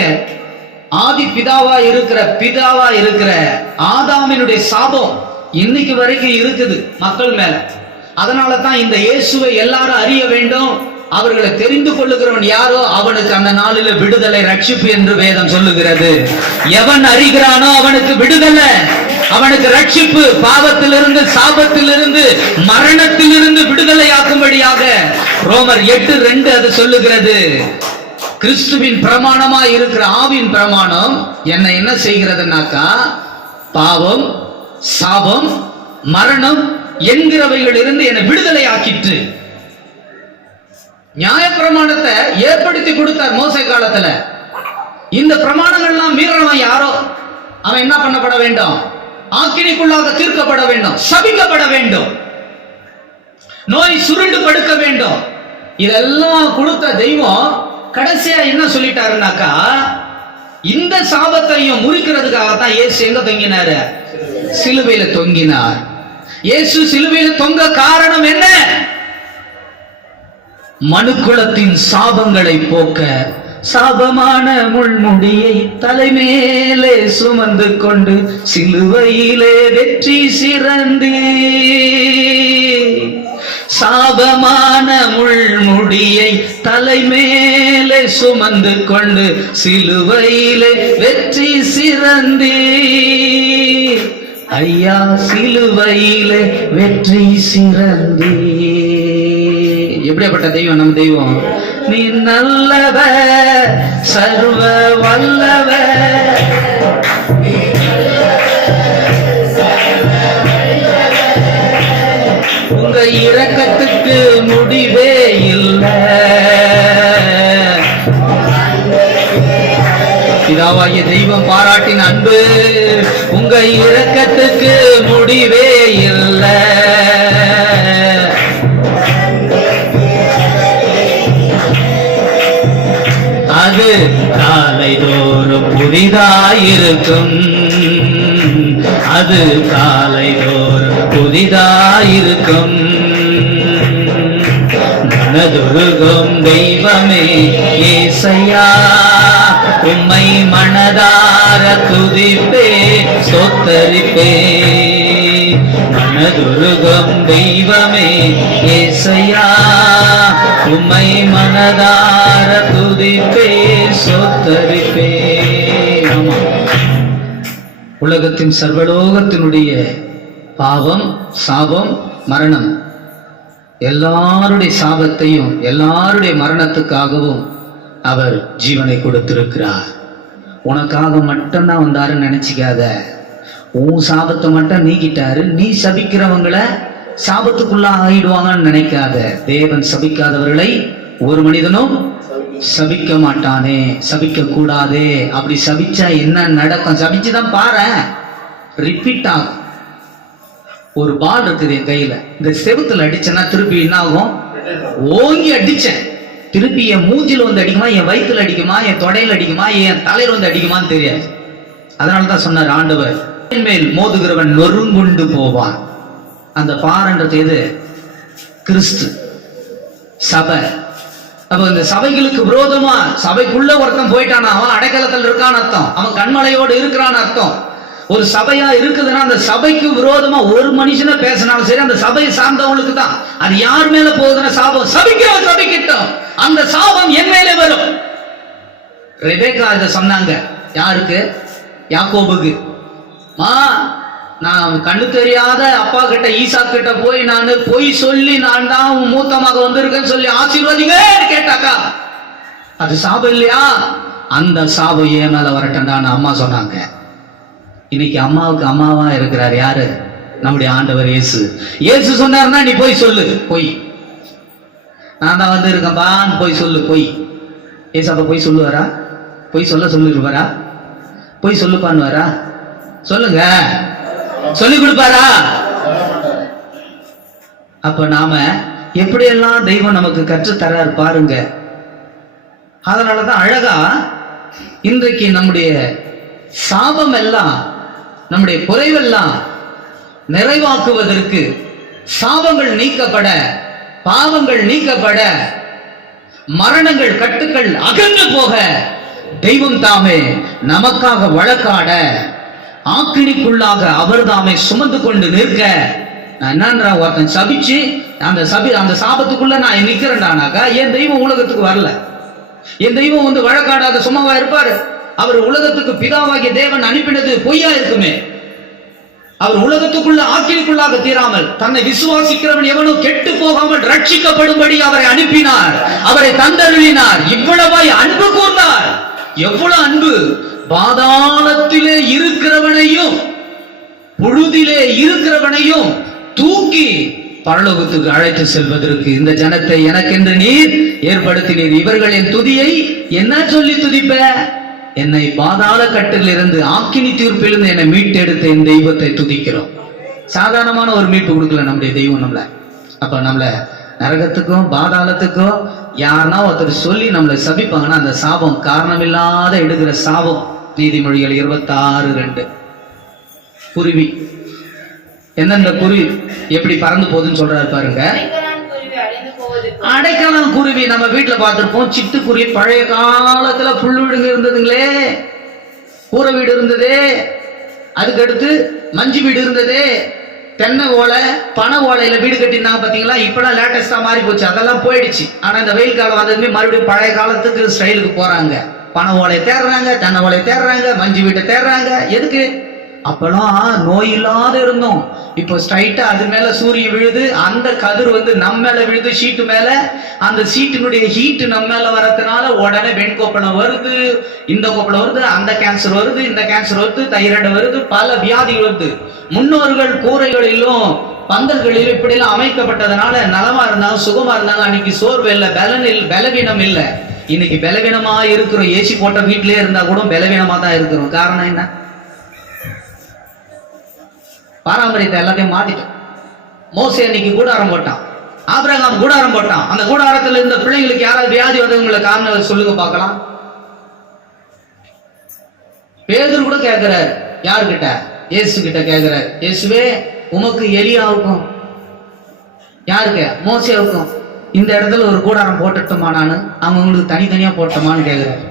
ஆதி பிதாவா இருக்கிற ஆதாமினுடைய சாபம் இன்னைக்கு வரைக்கும் இருக்குது மக்கள் மேல. அதனால தான் இந்த இயேசுவை எல்லாரும் அறிய வேண்டும். அவர்களை தெரிந்து கொள்ளுகிறவன் யாரோ அவனுக்கு அந்த நாளில விடுதலை, ரட்சிப்பு என்று வேதம் சொல்லுகிறது. எவன் அறிகிறானோ அவனுக்கு விடுதலை, அவனுக்கு ரட்சிப்பு, பாவத்திலிருந்து சாபத்திலிருந்து மரணத்திலிருந்து விடுதலையாக்கும்படியாக ரோமர் 8:2 அது சொல்லுகிறது. கிறிஸ்துவின் பிரமாணமா இருக்கிற ஆவின் பிரமாணம் என்ன செய்கிறதுனாக்கா, பாவம் சாபம் மரணம் என்கிறவைகள் இருந்து என்னை விடுதலை ஆக்கிற்று. நியாய பிரமாணத்தை ஏற்படுத்தி கொடுத்தார் மோசே காலத்துல. இந்த பிரமாணங்கள்லாம் மீறவன் யாரோ அவன் என்ன பண்ணப்பட வேண்டும்? ஆக்கினைக்குள்ளாக தீர்க்கப்பட வேண்டும், சபிக்கப்பட வேண்டும், நோய் சுருண்டு படுக்க வேண்டும். இதெல்லாம் கொடுத்த தெய்வம் கடைசியா என்ன சொல்லிட்டாருனாக்கா, இந்த சாபத்தையும் முறிக்கிறதுக்காகத்தான் இயேசு எங்க தொங்கினாரு? சிலுவையில தொங்கினார். இயேசு சிலுவையில தொங்க காரணம் என்ன? மனுக்குலத்தின் சாபங்களை போக்க சாபமான முள்முடியை தலைமேலே சுமந்து கொண்டு சிலுவையிலே வெற்றி சிறந்து, சாபமான முள்முடியை தலைமேலே சுமந்து கொண்டு சிலுவையிலே வெற்றி சிறந்து, ஐயா சிலுவையிலே வெற்றி சிறந்து. எப்படிப்பட்ட தெய்வம் நம்ம தெய்வம்? நீ நல்லவ சர்வ வல்லவ, உங்க இரக்கத்துக்கு முடிவே இல்லை. பிதாவாகிய தெய்வம் பாராட்டின அன்பு, உங்க இரக்கத்துக்கு முடிவே இல்லை. அது காலைதோறும் புதிதாயிருக்கும், அது காலைதோறும் புதிதாயிருக்கும். மனதுருகும் தெய்வமே ஏசையா, உம்மை மனதார துதிப்பே ஸ்தோத்தரிப்பே. மனதுருகும் தெய்வமே ஏசையா, உம்மை மனதார துதிப்பே ஸ்தோத்தரிப்பே. உலகத்தின் சர்வலோகத்தினுடைய பாவம் சாபம் மரணம் எல்லாருடைய சாபத்தையும் எல்லாருடைய மரணத்துக்காகவும் அவர் ஜீவனை கொடுத்திருக்கிறார். உனக்காக மட்டும்தான் வந்தாருன்னு நினைச்சிக்காத. உன் சாபத்தை மட்டும் நீக்கிட்டாரு. நீ சபிக்கிறவங்களை சாபத்துக்குள்ள ஆயிடுவாங்கன்னு நினைக்காத. தேவன் சபிக்காதவர்களை ஒரு மனிதனும் சபிக்க மாட்டானே, சபிக்க கூடாதே. அப்படி சபிச்சா என்ன நடக்கும்? சபிச்சுதான் பாரு, ரிப்பீட் ஆகும். ஒரு பால் இருக்குது என் கையில, இந்த செவுத்துல அடிச்சேன்னா திருப்பி என்ன ஆகும்? ஓங்கி அடிச்சேன், திருப்பி என் மூஞ்சில வந்து அடிக்குமா, என் வயிற்றுல அடிக்குமா, என் தொடையில அடிக்குமா, என் தலையில வந்து அடிக்குமான்னு தெரியாது. அதனாலதான் சொன்னார் ஆண்டவர், மேல் மோதுகிறவன் நொறுங்குண்டு போவான். அந்த பாறன்றது எது? கிறிஸ்து சபை. அப்ப இந்த சபைகளுக்கு விரோதமா சபைக்குள்ள ஒருத்தன் போயிட்டானா அவன் அடைக்கலத்தில் இருக்கான்னு அர்த்தம், அவன் கண்மலையோடு இருக்கிறான்னு அர்த்தம். ஒரு சபையா இருக்குதுன்னா அந்த சபைக்கு விரோதமா ஒரு மனுஷனை பேசினாலும் சரி, அந்த சபையை சார்ந்தவங்களுக்கு தான். அது யார் மேல போகுதுன்னா சாபம். சபிக்கிறவன் சபிக்கிட்டோம், அந்த சாபம் என் மேலே வரும். ரெபேக்கா இதை சொன்னாங்க யாருக்கு? யாக்கோபுக்கு. நான் கண்ணு தெரியாத அப்பா கிட்ட ஈசா கிட்ட போய் நான் பொய் சொல்லி நான் தான் மூத்தமாக வந்திருக்கேன்னு சொல்லி ஆசீர்வதிங்க கேட்டாக்கா அது சாபம் இல்லையா? அந்த சாபம் ஏன் மேல வரட்டண்டான்னு அம்மா சொன்னாங்க. இன்னைக்கு அம்மாவுக்கு அம்மாவா இருக்கிறார் யாரு? நம்முடைய ஆண்டவர் இயேசு. இயேசு சொன்னார்னா நீ போய் சொல்லு, பொய் நான் தான் வந்து இருக்கேன்பான்னு போய் சொல்லு, பொய். ஏசாப்பா போய் சொல்லுவாரா? பொய் சொல்லிருப்பாரா? போய் சொல்லுப்பான்னு சொல்லுங்க, சொல்லி கொடுப்பாரா? அப்ப நாம எப்படியெல்லாம் தெய்வம் நமக்கு கற்றுத்தரார் பாருங்க. அதனாலதான் அழகா இன்றைக்கு நம்முடைய சாபம் எல்லாம், நம்முடைய குறைவெல்லாம் நிறைவாக்குவதற்கு, சாபங்கள் நீக்கப்பட, பாவங்கள் நீக்கப்பட, மரணங்கள் கட்டுக்கள் அகன்று போக தெய்வம் தாமே நமக்காக வழக்காட, ஆக்கினிக்குள்ளாக அவர் தாமே சுமந்து கொண்டு நிற்க. நான் என்னன்றா, ஒருத்தன் சபிச்சு அந்த சாபத்துக்குள்ள நான் நிக்கிறேன்டானாக்கா என் தெய்வம் உலகத்துக்கு வரல. என் தெய்வம் வந்து வழக்காடாத சும்மாவா இருப்பாரு? அவர் உலகத்துக்கு பிதாவாகிய தேவன் அனுப்பினது பொய்யா இருக்குமே. அவர் உலகத்துக்குள்ள ஆக்கினிக்குள்ளாக தீராமல் தன்னை விசுவாசிக்கிறவன் எவனும் கெட்டு போகாமல் ரட்சிக்கப்படும்படி அவரை அனுப்பினார், அவரை தந்தருளினார், இவ்வளவாய் அன்பு கூர்ந்தார். எவ்வளவு அன்பு! பாதாளத்திலே இருக்கிறவனையும் புழுதிலே இருக்கிறவனையும் தூக்கி பரலோகத்துக்கு அழைத்து செல்வதற்கு இந்த ஜனத்தை எனக்கென்று நீர் ஏற்படுத்தினீர். இவர்களின் துதியை என்ன சொல்லி துதிப்ப? என்னை பாதாள கட்டில் இருந்து, ஆக்கினி தீர்ப்பிலிருந்து என்னை மீட்டெடுத்த என் தெய்வத்தை துதிக்கிறோம். சாதாரணமான ஒரு மீட்பு கொடுக்கல நம்முடைய தெய்வம் நம்மள. அப்ப நம்மள நரகத்துக்கும் பாதாளத்துக்கும் யாருன்னா ஒருத்தர் சொல்லி நம்மளை சபிப்பாங்கன்னா அந்த சாபம் காரணமில்லாத எடுக்கிற சாபம். நீதிமொழிகள் 26:2. குருவி, எந்தெந்த குருவி எப்படி பறந்து போகுதுன்னு சொல்றாரு பாருங்க. அடைக்கலம் குருவி நம்ம வீட்டுல பார்த்திருப்போம். சிட்டுக்குருவி பழைய காலத்துல புல் வீடுங்க இருந்ததுங்களே, கூரை வீடு இருந்ததே, அதுக்கடுத்து மஞ்சு வீடு இருந்ததே, தென்னை ஓலை பனை ஓலையில வீடு கட்டினாங்க பாத்தீங்களா. இப்பெல்லாம் லேட்டஸ்டா மாறி போச்சு, அதெல்லாம் போயிடுச்சு. ஆனா இந்த வெயில் காலம் வந்ததுமே மறுபடியும் பழைய காலத்துக்கு ஸ்டைலுக்கு போறாங்க. பனை ஓலையை தேடுறாங்க, தென்னை ஓலையை தேடுறாங்க, மஞ்சு வீட்டை தேடுறாங்க. எதுக்கு? அப்பெல்லாம் நோய் இல்லாத இருந்தோம். இப்போ ஸ்ட்ரைட்டா அது மேல சூரியன் விழுது, அந்த கதிர் வந்து நம்ம மேல விழுது, ஷீட்டு மேல. அந்த ஷீட்டினுடைய ஹீட் நம்ம மேல வரதுனால உடனே வெண்கோப்பளம் வருது, இந்த கோப்பளம் வருது, அந்த கேன்சர் வருது, இந்த கேன்சர் வருது, தைராய்டு வருது, பல வியாதிகள் வருது. முன்னோர்கள் கூரைகளிலும் பந்தல்களிலும் இப்படி எல்லாம் அமைக்கப்பட்டதுனால நலமா இருந்தாங்க, சுகமா இருந்தாங்க. அன்னைக்கு சோர்வு இல்லை, பலவீனம் இல்லை. இன்னைக்கு பலவீனமா இருக்கிறோம். ஏசி போட்ட வீட்டிலே இருந்தா கூட பலவீனமா தான் இருக்கிறோம். காரணம் என்ன? பாரம்பரியத்தை எல்லாத்தையும் மாத்திட்டோம். மோசே அன்னைக்கு கூடாரம் போட்டான், ஆபிரகாம் கூடாரம் போட்டான். அந்த கூடாரத்துல இருந்த பிள்ளைங்களுக்கு யாராவது வியாதி வந்தவங்களை காரணம் சொல்லுங்க பார்க்கலாம். பேதுரு கூட கேட்கிறார், யாருக்கிட்ட? இயேசு கிட்ட கேட்கிறார், இயேசுவே உமக்கு எலியாவுக்கும் யாருக்கு? மோசேவுக்கும் இந்த இடத்துல ஒரு கூடாரம் போட்டுட்டோமா? நான் அவங்களுக்கு தனித்தனியா போட்டோமான்னு கேட்கிறார்.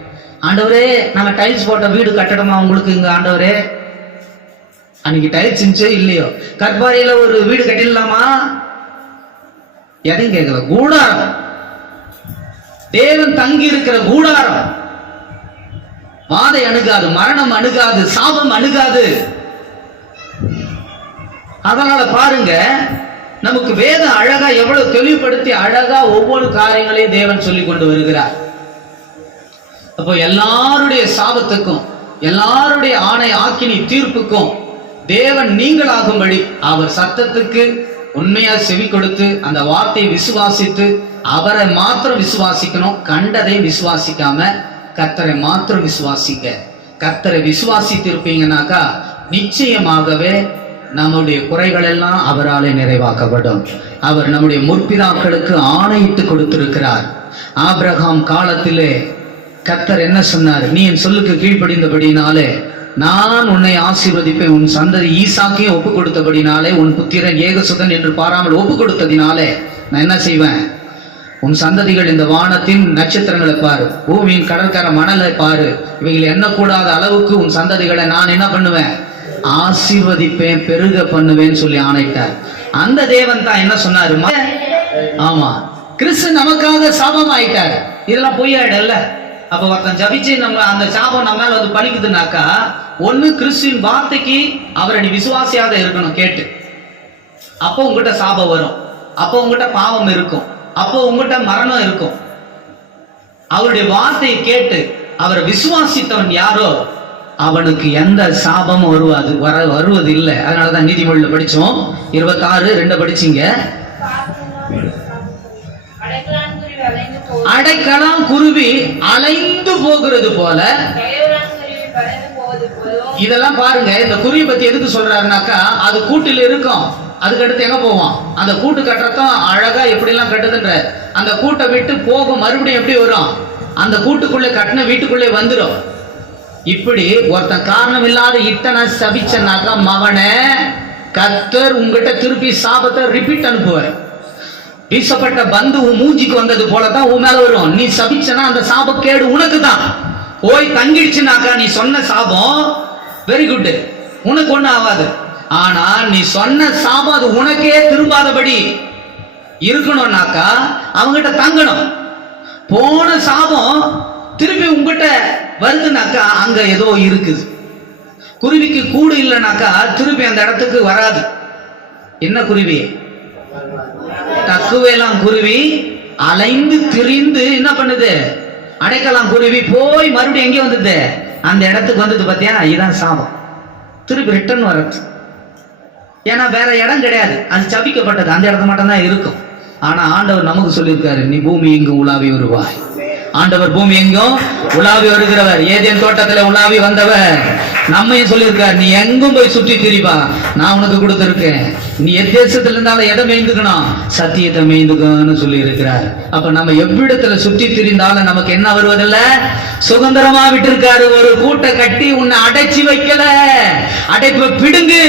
ஆண்டவரே, நாங்க டைல்ஸ் போட்ட வீடு கட்டடமா உங்களுக்கு இங்க? ஆண்டவரே, அன்னைக்கு டைல்ஸ் இருந்துச்சோ இல்லையோ, கற்பாறையில ஒரு வீடு கட்டிடலாமா? எதையும் கேட்கல. கூடாரம், தேவன் தங்கி இருக்கிற கூடாரம். வாதை அணுகாது, மரணம் அணுகாது, சாபம் அணுகாது. அதனால பாருங்க, நமக்கு வேதம் அழகா எவ்வளவு தெளிவுபடுத்தி அழகா ஒவ்வொரு காரியங்களையும் தேவன் சொல்லி கொண்டு வருகிறார். அப்போ எல்லாருடைய சாபத்துக்கும், எல்லாருடைய ஆணை ஆக்கினி தீர்ப்புக்கும் தேவன் நீங்களாகும்படி அவர் சத்தத்துக்கு உண்மையா செவி கொடுத்து அந்த வார்த்தையை விசுவாசித்து அவரை மாத்திரம் விசுவாசிக்கணும். கண்டதை விசுவாசிக்காம கர்த்தரை மாத்திரம் விசுவாசிக்க. கர்த்தரை விசுவாசித்து இருப்பீங்கன்னாக்கா நிச்சயமாகவே நம்முடைய குறைகள் எல்லாம் அவராலே நிறைவாக்கப்படும். அவர் நம்முடைய முற்பிதாக்களுக்கு ஆணையிட்டு கொடுத்திருக்கிறார். ஆபிரகாம் காலத்திலே கர்த்தர் என்ன சொன்னார்? நீ என் சொல்லுக்கு கீழ்ப்படிந்தபடினாலே நான் உன்னை ஆசீர்வதிப்பேன். உன் சந்ததி ஈசாக்கையும் ஒப்பு கொடுத்தபடினாலே, உன் புத்திரன் ஏகசுதன் என்று பாராமல் ஒப்பு கொடுத்ததினாலே நான் என்ன செய்வேன்? உன் சந்ததிகள் இந்த வானத்தின் நட்சத்திரங்களை பாரு, பூமியின் கடற்கரை மணலை பாரு, இவைகள் எண்ணக்கூடாத அளவுக்கு உன் சந்ததிகளை நான் என்ன பண்ணுவேன்? ஆசீர்வதிப்பேன், பெருக பண்ணுவேன்னு சொல்லி ஆணைத்தார். அந்த தேவன் தான் என்ன சொன்னாரு? ஆமா, கிறிஸ்து நமக்காக சாபம் ஆயிட்டாரு. இதெல்லாம் பொய்யாயிடல. அப்ப ஒருத்தன் ஜபிச்சு நம்ம அந்த சாபம் நம்ம மேல வந்து பலிக்குதுனாக்கா, ஒண்ணு கிறிஸ்துவின் வார்த்தைக்கு அவரை நீ விசுவாசியாக இருக்கணும் கேட்டு, அப்போ உங்ககிட்ட சாபம் வரும், அப்போ உங்ககிட்ட பாவம் இருக்கும், அப்போ உங்ககிட்ட மரணம் இருக்கும். அவருடைய வார்த்தையை கேட்டு அவரை விசுவாசித்தவன் யாரோ அவனுக்கு எந்த சாபமும் வருவது இல்லை. அதனாலதான் நீதிமொழியில படிச்சோம் 26:2 படிச்சீங்க. அடைக்கலம் குருவி அலைந்து போகிறது போல. இதெல்லாம் பாருங்க, இந்த குருவி பத்தி எதுக்கு சொல்றாருனாக்கா, அது கூட்டில் இருக்கும், அதுக்கு அடுத்து எங்க போவோம்? அந்த கூட்டு கட்டுறதும் அழகா எப்படி எல்லாம் கட்டுதுன்ற, அந்த கூட்டை விட்டு போகும், மறுபடியும் எப்படி வரும்? அந்த கூட்டுக்குள்ளே கட்டின வீட்டுக்குள்ளே வந்துடும். இப்படி ஒருத்தன் காரணம் இல்லாத இத்தனை சபிச்சனாக்கா மகனே, கர்த்தர் உங்ககிட்ட திருப்பி சாபத்தை ரிப்பீட் அனுப்புவார். வீசப்பட்ட பந்து உன் மூஞ்சிக்கு வந்தது போலதான் உன் மேல வரும். நீ சபிச்சனா அந்த சாபக்கேடு உனக்கு தான் போய் தங்கிடுச்சுனாக்கா, நீ சொன்ன சாபம் வெரி குட், உனக்கு ஒண்ணு ஆகாது. ஆனா நீ சொன்ன சாபம் அது உனக்கே திரும்பாதபடி இருக்கணும்னாக்கா அவங்ககிட்ட தங்கணும். போன சாபம் திருப்பி உங்ககிட்ட வருதுனாக்கா அங்க ஏதோ இருக்குது. குருவிக்கு கூடு இல்லைனாக்கா திருப்பி அந்த இடத்துக்கு வராது. என்ன குருவி? தக்குவேலாம் குருவி அலைந்து திரிந்து என்ன பண்ணுது? அடைக்கலாம் குருவி போய் மறுபடியும் எங்கே வந்தது? அந்த இடத்துக்கு வந்தது. பாத்தியா, இதுதான் சாபம். திருப்பி ரிட்டர்ன் வர்றது. ஏன்னா வேற இடம் கிடையாது, அது சபிக்கப்பட்டது, அந்த இடத்துல மட்டும்தான் இருக்கும். ஆனா ஆண்டவர் நமக்கு சொல்லியிருக்காரு, நீ பூமி எங்கும் உலாவி வருவாய். ஆண்டவர் பூமி எங்கும் உலாவி வருகிறவர், ஏதேன் தோட்டத்துல உலாவி வந்தவர். நம்மையும் சொல்லியிருக்கார், நீ எங்கும் போய் சுற்றி திரிப்பா, நான் உனக்கு கொடுத்திருக்கேன். நீ எத்தேசத்துல இருந்தாலும் எதை மேய்ந்துக்கணும்? சத்தியத்தை மேய்ந்துக்கணும்னு சொல்லி இருக்கிறார். அப்ப நம்ம எவ்விடத்துல சுற்றி திரிந்தாலும் நமக்கு என்ன வருவதில்ல? சுதந்திரமா விட்டிருக்காரு. ஒரு கூட்டை கட்டி உன்னை அடைச்சி வைக்கல. அடைப்பை பிடுங்கு,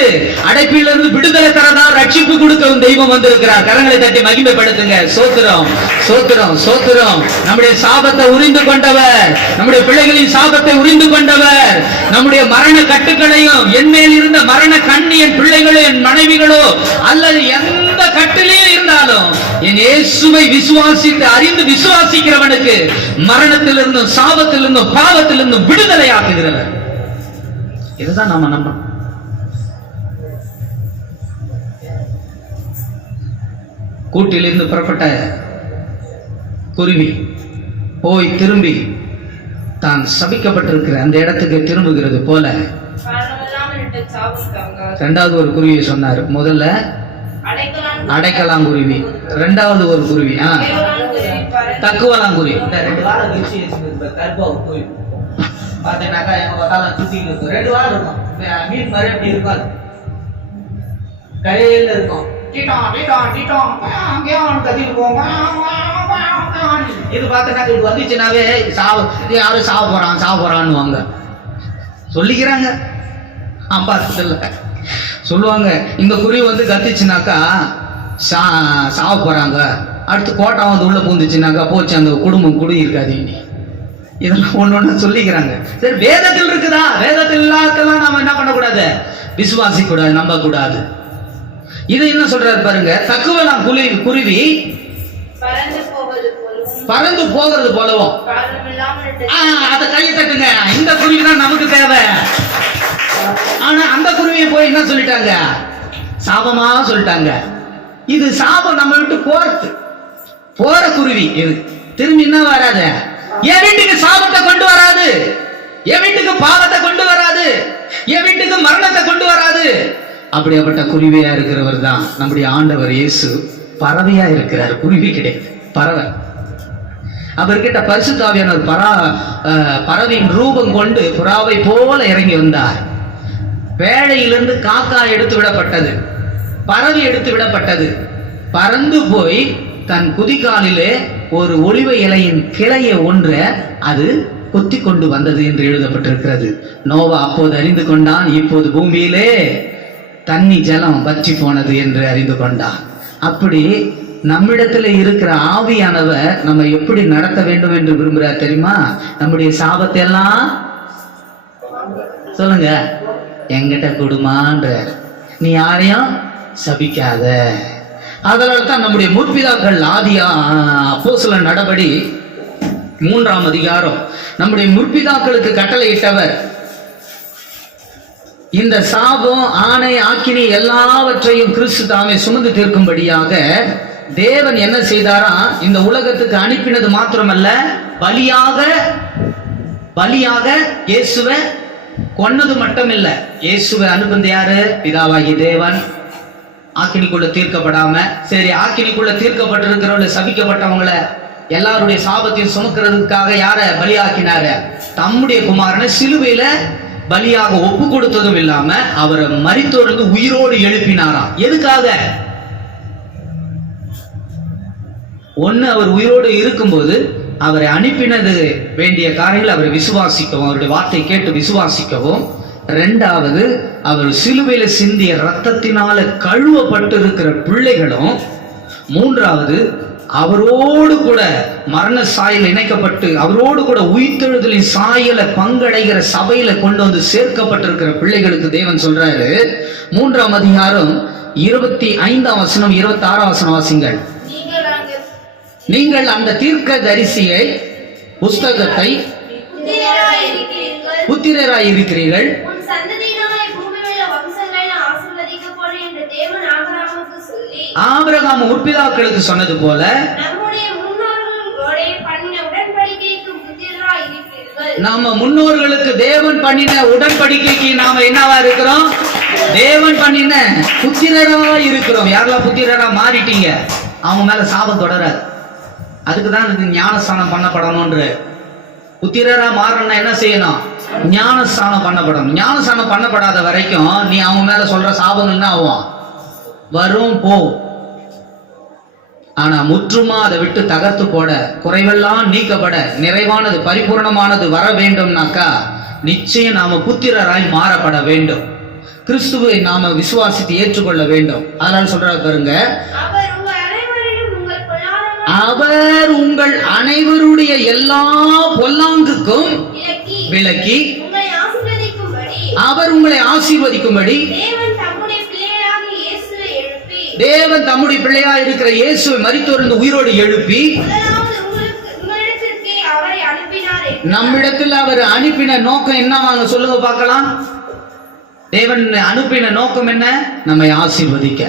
அடைப்பிலிருந்து விடுதலை தரதான் ரட்சிப்பு கொடுக்க தெய்வம் வந்திருக்கிறார். கரங்களை தட்டி மகிமைப்படுத்துங்க. சோத்திரம், சோத்திரம், சோத்திரம். நம்முடைய சாபத்தை உரிந்து கொண்டவர், நம்முடைய பிள்ளைகளின் சாபத்தை உரிந்து கொண்டவர், நம்முடைய மரண கட்டுகளையும், என் மேல் இருந்த மரண கண்ணி என் பிள்ளைகளோ என் மனைவிகளோ அல்லது எந்த கட்டிலே இருந்தாலும் என் இயேசுவை விசுவாசித்து அறிந்து விசுவாசிக்கிறவனுக்கு மரணத்திலிருந்தும் சாபத்திலிருந்தும் பாவத்திலிருந்தும் விடுதலை ஆக்குகிறவர். இதுதான் நம்ம நம்பணும். கூட்டிலிருந்து புறப்பட்ட குருவி போய் திரும்பி தான் சபிக்கப்பட்டிருக்கிற அந்த இடத்துக்கு திரும்புகிறது போல இரண்டாவது ஒரு குருவியை சொன்னார். முதல்ல அடைக்கலாம் குருவி, இரண்டாவது ஒரு குருவி தக்குவலாம் குருவி. ரெண்டு வாரம் பாத்தீங்கன்னாக்கா எங்க பார்த்தாலும் சுத்தி இருக்கும். 2 வாரம் இருக்கும். மீன் மாதிரி எப்படி இருக்கும்? கையில இருக்கும். இது பார்த்தா இது வந்துச்சுனாவே யாரும் சாவ போறான்னு வாங்க சொல்லிக்கிறாங்க. சொல்லுவாங்க, இந்த குருவி வந்து கத்திச்சுனாக்கா சாவ போறாங்க. அடுத்து கோட்டா வந்து உள்ள பூந்துச்சுனாக்கா போச்சு, அந்த குடும்பம் குடி இருக்காது. இதெல்லாம் ஒண்ணு சொல்லிக்கிறாங்க. சரி, வேதத்தில் இருக்குதா? வேதத்தில் இல்லாதெல்லாம் நாம என்ன பண்ணக்கூடாது? விசுவாசிக்க கூடாது, நம்ப கூடாது. இது என்ன சொல்றாரு பாருங்க, தக்குவலாம் குருவி பறந்து போகிறது போலவும். அத கையை தட்டுங்க, இந்த குருவி தான் நமக்கு தேவை. ஆனா அந்த குருவியை போய் என்ன சொல்லிட்டாங்க? சாபமா சொல்லிட்டாங்க. இது சாபம் நம்ம விட்டு போற குருவி. இது திரும்பி என்ன வராது? என் வீட்டுக்கு சாபத்தை கொண்டு வராது, என் வீட்டுக்கு பாவத்தை கொண்டு வராது, என் வீட்டுக்கு மரணத்தை கொண்டு வராது. அப்படியாப்பட்ட குருவியா இருக்கிறவர் தான் நம்முடைய ஆண்டவர் இயேசு. பறவையா இருக்கிறார், குருவி கிடையாது, பறவை. அவர்கிட்ட பரிசுத்த ஆவியானவர் பறவையின் ரூபம் கொண்டு புறாவை போல இறங்கி வந்தார். வேளையிலிருந்து காக்கா எடுத்து விடப்பட்டது, பறவை எடுத்து விடப்பட்டது. பறந்து போய் தன் குதிகாலிலே ஒரு ஒலிவ இலையின் கிளையை ஒன்ற அது கொத்தி கொண்டு வந்தது என்று எழுதப்பட்டிருக்கிறது. நோவா அப்போது அறிந்து கொண்டான், இப்போது பூமியிலே தண்ணி ஜலம் வற்றி போனது என்று அறிந்து கொண்டான். அப்படி நம்மிடத்துல இருக்கிற ஆவியானவர் நம்ம எப்படி நடத்த வேண்டும் என்று விரும்புகிறார் தெரியுமா? நம்முடைய சாபத்தை எல்லாம் சொல்லுங்க எங்கிட்ட கொடுமான்ற, நீ யாரையும் சபிக்காத. அதனால தான் நம்முடைய முற்பிதாக்கள் அப்போஸ்தலர் நடபடி 3ஆம் அதிகாரம் நம்முடைய முற்பிதாக்களுக்கு கட்டளையிட்டவர் இந்த சாபம், ஆணை, ஆக்கினி எல்லாவற்றையும் கிறிஸ்து தாமே சுமந்து தீர்க்கும்படியாக தேவன் என்ன செய்தாரா, இந்த உலகத்துக்கு அனுப்பினது மாத்திரமல்ல, பலியாக இயேசுவை கொன்னது மட்டும் இல்ல, இயேசுவை அனுப்புனது யாரு? பிதாவாகி தேவன். ஆக்கினிக்குள்ள தீர்க்கப்படாம, சரி ஆக்கினிக்குள்ள தீர்க்கப்பட்டிருக்கிறவங்கள, சபிக்கப்பட்டவங்கள எல்லாருடைய சாபத்தையும் சுமக்கிறதுக்காக யார பலியாக்கினாரு? தம்முடைய குமாரனை சிலுவையில பலியாக ஒப்பு கொடுத்ததும் இல்லாம அவரை மரித்தோர்ந்து உயிரோடு எழுப்பினாராம். எதுக்காக? ஒண்ணு, அவர் உயிரோடு இருக்கும்போது அவரை அனுப்பினது வேண்டிய காரியங்கள் அவரை விசுவாசிக்கவும், அவருடைய வார்த்தை கேட்டு விசுவாசிக்கவும். ரெண்டாவது, அவர் சிலுவையில சிந்திய ரத்தத்தினால கழுவப்பட்டு இருக்கிற பிள்ளைகளும். மூன்றாவது, அவரோடு கூட மரண சாயல் இணைக்கப்பட்டு அவரோடு கூட உயிர்த்தெழுதலின் சாயலை பங்கடைகிற சபையில கொண்டு வந்து சேர்க்கப்பட்டிருக்கிற பிள்ளைகளுக்கு தேவன் சொல்றாரு. 3ஆம் அதிகாரம் 25ஆம் வசனம் 26ஆம் வசனம் வாசிங்கள். நீங்கள் அந்த தீர்க்க தரிசியை புஸ்தகத்தை புத்திரராய் இருக்கிறீர்கள், ஆபிரகாம் முற்பிதாக்களுக்கு சொன்னது போல நம்ம முன்னோர்களுக்கு தேவன் பண்ணின உடன்படிக்கைக்கு நாம என்னவா இருக்கிறோம்? தேவன் பண்ணின புத்திரரா இருக்கிறோம். யாரெல்லாம் புத்திரரா மாறிட்டீங்க, அவங்க மேல சாபம் தொடராது. அதுக்குதான் இது ஞானஸ்தானம் பண்ணப்படணும்ன்ற. புத்திரரா மாறணும்னா என்ன செய்யணும்? ஞானஸ்தானம் பண்ணப்படணும். ஞானஸ்தானம் பண்ணப்படாத வரைக்கும் நீ அவங்க மேல சொல்ற சாபங்கள் என்ன ஆகும்? வரும், போ. ஆனா முற்றுமா அதை விட்டு தகர்த்து போட, குறைவெல்லாம் நீக்கப்பட, நிறைவானது பரிபூர்ணமானது வர வேண்டும்னாக்கா நிச்சயம் நாம புத்திரராய் மாறப்பட வேண்டும். கிறிஸ்துவை நாம விசுவாசித்து ஏற்றுக்கொள்ள வேண்டும். அதனால சொல்றாரு பாருங்க, அவர் உங்கள் அனைவருடைய எல்லா பொல்லாங்குக்கும் விலக்கி அவர் உங்களை ஆசீர்வதிக்கும்படி தேவன் தம்முடைய பிள்ளையா இருக்கிற இயேசுவை மரித்தோர்ந்து உயிரோடு எழுப்பி நம்மிடத்தில் அவர் அனுப்பின நோக்கம் என்ன? வாங்க சொல்லுங்க பார்க்கலாம். தேவன் அனுப்பின நோக்கம் என்ன? நம்மை ஆசீர்வதிக்க.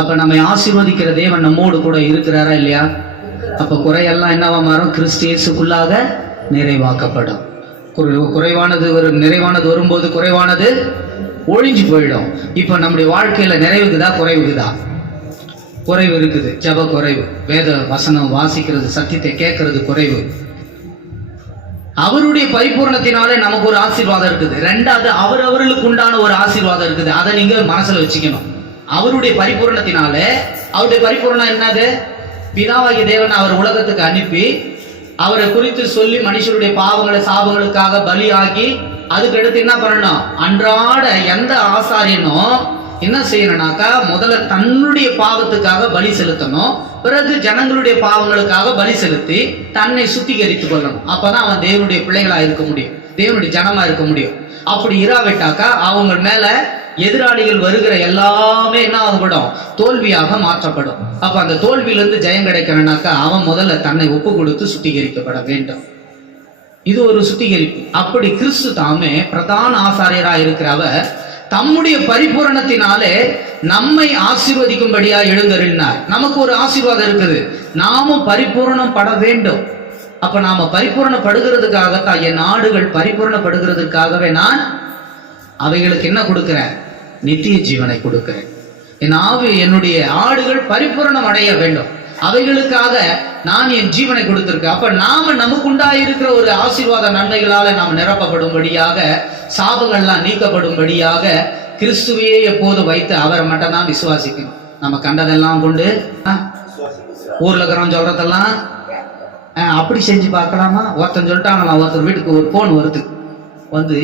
அப்ப நம்மை ஆசீர்வதிக்கிற தேவன் நம்மோடு கூட இருக்கிறாரா இல்லையா? அப்ப குறையெல்லாம் என்னவா மாறும்? கிறிஸ்து இயேசுக்குள்ளாக நிறைவாக்கப்படும். குறைவானது ஒரு நிறைவானது வரும்போது குறைவானது ஒழிஞ்சு போயிடும். இப்ப நம்முடைய வாழ்க்கையில நிறைவுக்குதா குறைவுக்குதா? குறைவு இருக்குது. ஜப குறைவு, வேத வசனம் வாசிக்கிறது, சத்தியத்தை கேட்கறது குறைவு. அவருடைய பரிபூர்ணத்தினாலே நமக்கு ஒரு ஆசீர்வாதம் இருக்குது. ரெண்டாவது, அவர்களுக்கு உண்டான ஒரு ஆசீர்வாதம் இருக்குது. அதை நீங்க மனசுல வச்சுக்கணும். அவருடைய பரிபூர்ணத்தினாலே, அவருடைய பரிபூர்ணம் என்னது? பிதாவாகிய தேவன் அவர் உலகத்துக்கு அனுப்பி அவரை குறித்து சொல்லி மனுஷருடைய பாவங்களை சாபங்களுக்காக பலியாகி, அதுக்கு அடுத்து என்ன பண்ணணும்? அன்றாட எந்த ஆசாரியனும் என்ன செய்யணும்னாக்கா, முதல்ல தன்னுடைய பாவத்துக்காக பலி செலுத்தணும், பிறகு ஜனங்களுடைய பாவங்களுக்காக பலி செலுத்தி தன்னை சுத்திகரித்துக் கொள்ளணும். அப்பதான் அவன் தேவனுடைய பிள்ளைகளா இருக்க முடியும், தேவனுடைய ஜனமா இருக்க முடியும். அப்படி இராவிட்டாக்கா அவங்க மேல எதிராளிகள் வருகிற எல்லாமே என்ன ஆகப்படும்? தோல்வியாக மாற்றப்படும். அப்ப அந்த தோல்வியிலிருந்து ஜெயம் கிடைக்கணும்னாக்கா அவன் முதல்ல தன்னை ஒப்பு கொடுத்து சுத்திகரிக்கப்பட வேண்டும். இது ஒரு சுத்திகரிப்பு. அப்படி கிறிஸ்து தாமே பிரதான ஆசாரியராக இருக்கிற அவர் தம்முடைய பரிபூரணத்தினாலே நம்மை ஆசீர்வதிக்கும்படியா எழுந்தருளினார். நமக்கு ஒரு ஆசீர்வாதம் இருக்குது, நாமும் பரிபூரணம் பட வேண்டும். அப்ப நாம பரிபூரணப்படுகிறதுக்காக, என் நாடுகள் பரிபூரணப்படுகிறதுக்காகவே நான் அவைகளுக்கு என்ன கொடுக்கிறேன்? நித்திய ஜீவனை கொடுக்கிறேன். என் ஆவி என்னுடைய ஆடுகள் பரிபூரணம் அடைய வேண்டும், அவைகளுக்காக நான் என் ஜீவனை கொடுத்திருக்கேன். அப்ப நாம நமக்குண்டாயிருக்கிற ஒரு ஆசீர்வாத நன்மைகளால நாம் நிரப்பப்படும்படியாக, சாபங்கள்லாம் நீக்கப்படும்படியாக கிறிஸ்துவையே எப்போது வைத்து அவரை மட்டும் தான் விசுவாசிக்கணும். நம்ம கண்டதெல்லாம் கொண்டு ஊர்ல இருக்கிறவன் சொல்றதெல்லாம் அப்படி செஞ்சு பார்க்கலாமா? ஒருத்தன் சொல்லிட்டாங்களாம், ஒருத்தர் வீட்டுக்கு ஒரு போன் வருது, வந்து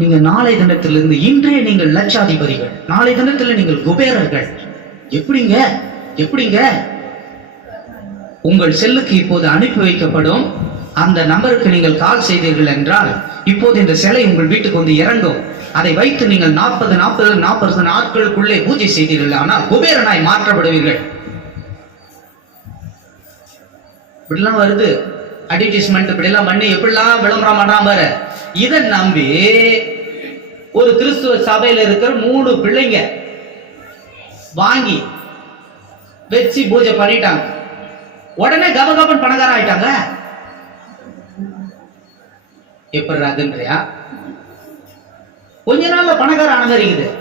நீங்க நாளை தினத்திலிருந்து இன்றே நீங்கள் லட்சாதிபதிகள், நாளை தினத்துல நீங்கள் குபேரர்கள். எப்படிங்க எப்படிங்க? உங்கள் செல்லுக்கு இப்போது அனுப்பி வைக்கப்படும், அந்த நம்பருக்கு நீங்கள் கால் செய்தீர்கள் என்றால் இப்போது இந்த சிலை உங்கள் வீட்டுக்கு வந்து இறங்கும். அதை வைத்து நீங்கள் 40 நாட்களுக்குள்ளே பூஜை செய்தீர்கள், ஆனால் குபேரனாய் மாற்றப்படுவீர்கள். இப்படிலாம் வருது அட்வர்டைஸ்மெண்ட், இப்படிலாம் பண்ணி எப்படிலாம் விளம்பரம் பண்றான் பாரு. இதை நம்பி ஒரு கிறிஸ்துவ சபையில இருக்கிற 3 பிள்ளைங்க வாங்கி வச்சு பூஜை பண்ணிட்டாங்க. உடனே கபகபன் பணக்காரன் ஆயிட்டாங்க. எப்படி அதுன்றியா? கொஞ்ச நாள்ல பணக்காரன் ஆன மாதிரி இருக்குது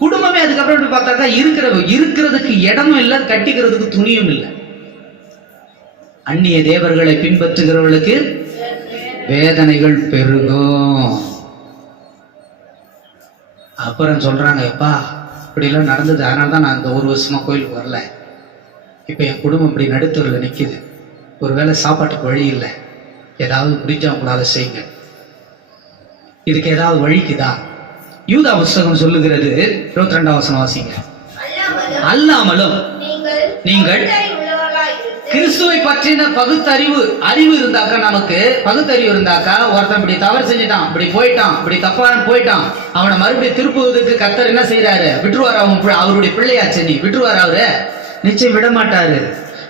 குடும்பமே. அதுக்கப்புறம் பார்த்தாக்கா இருக்கிறதுக்கு இடமும் இல்லை, கட்டிக்கிறதுக்கு துணியும் இல்லை. அந்நிய தேவர்களை பின்பற்றுகிறவர்களுக்கு வேதனைகள் பெருகும். அப்புறம் சொல்றாங்க, எப்பா இப்படிலாம் நடந்தது, அதனால தான் நான் இந்த 1 வருஷமா கோயிலுக்கு வரல. இப்ப என் குடும்பம் இப்படி நடுத்தூரில் நிக்குது, ஒருவேளை சாப்பாட்டுக்கு வழி இல்லை, ஏதாவது முடிஞ்சா உங்களால செய்யுங்க, இதுக்கு ஏதாவது வழிக்குதா? யூதா புஸ்தகம் சொல்லுகிறது, 22ஆம் வசனம் வாசிங்க. அல்லாமலும் நீங்கள் கிறிஸ்துவை பற்றின அறிவு இருந்தாக்கா, நமக்கு பகுத்தறிவு இருந்தாக்கா, ஒருத்தன் இப்படி தவறு செஞ்சுட்டான், இப்படி போயிட்டான், இப்படி தப்பான போயிட்டான், அவனை மறுபடியும் திருப்புவதற்கு கர்த்தர் என்ன செய்யறாரு? விட்டுருவார். அவருடைய பிள்ளையாச்சு, நீ விட்டுருவார்? அவரு நிச்சயம் விட மாட்டாரு.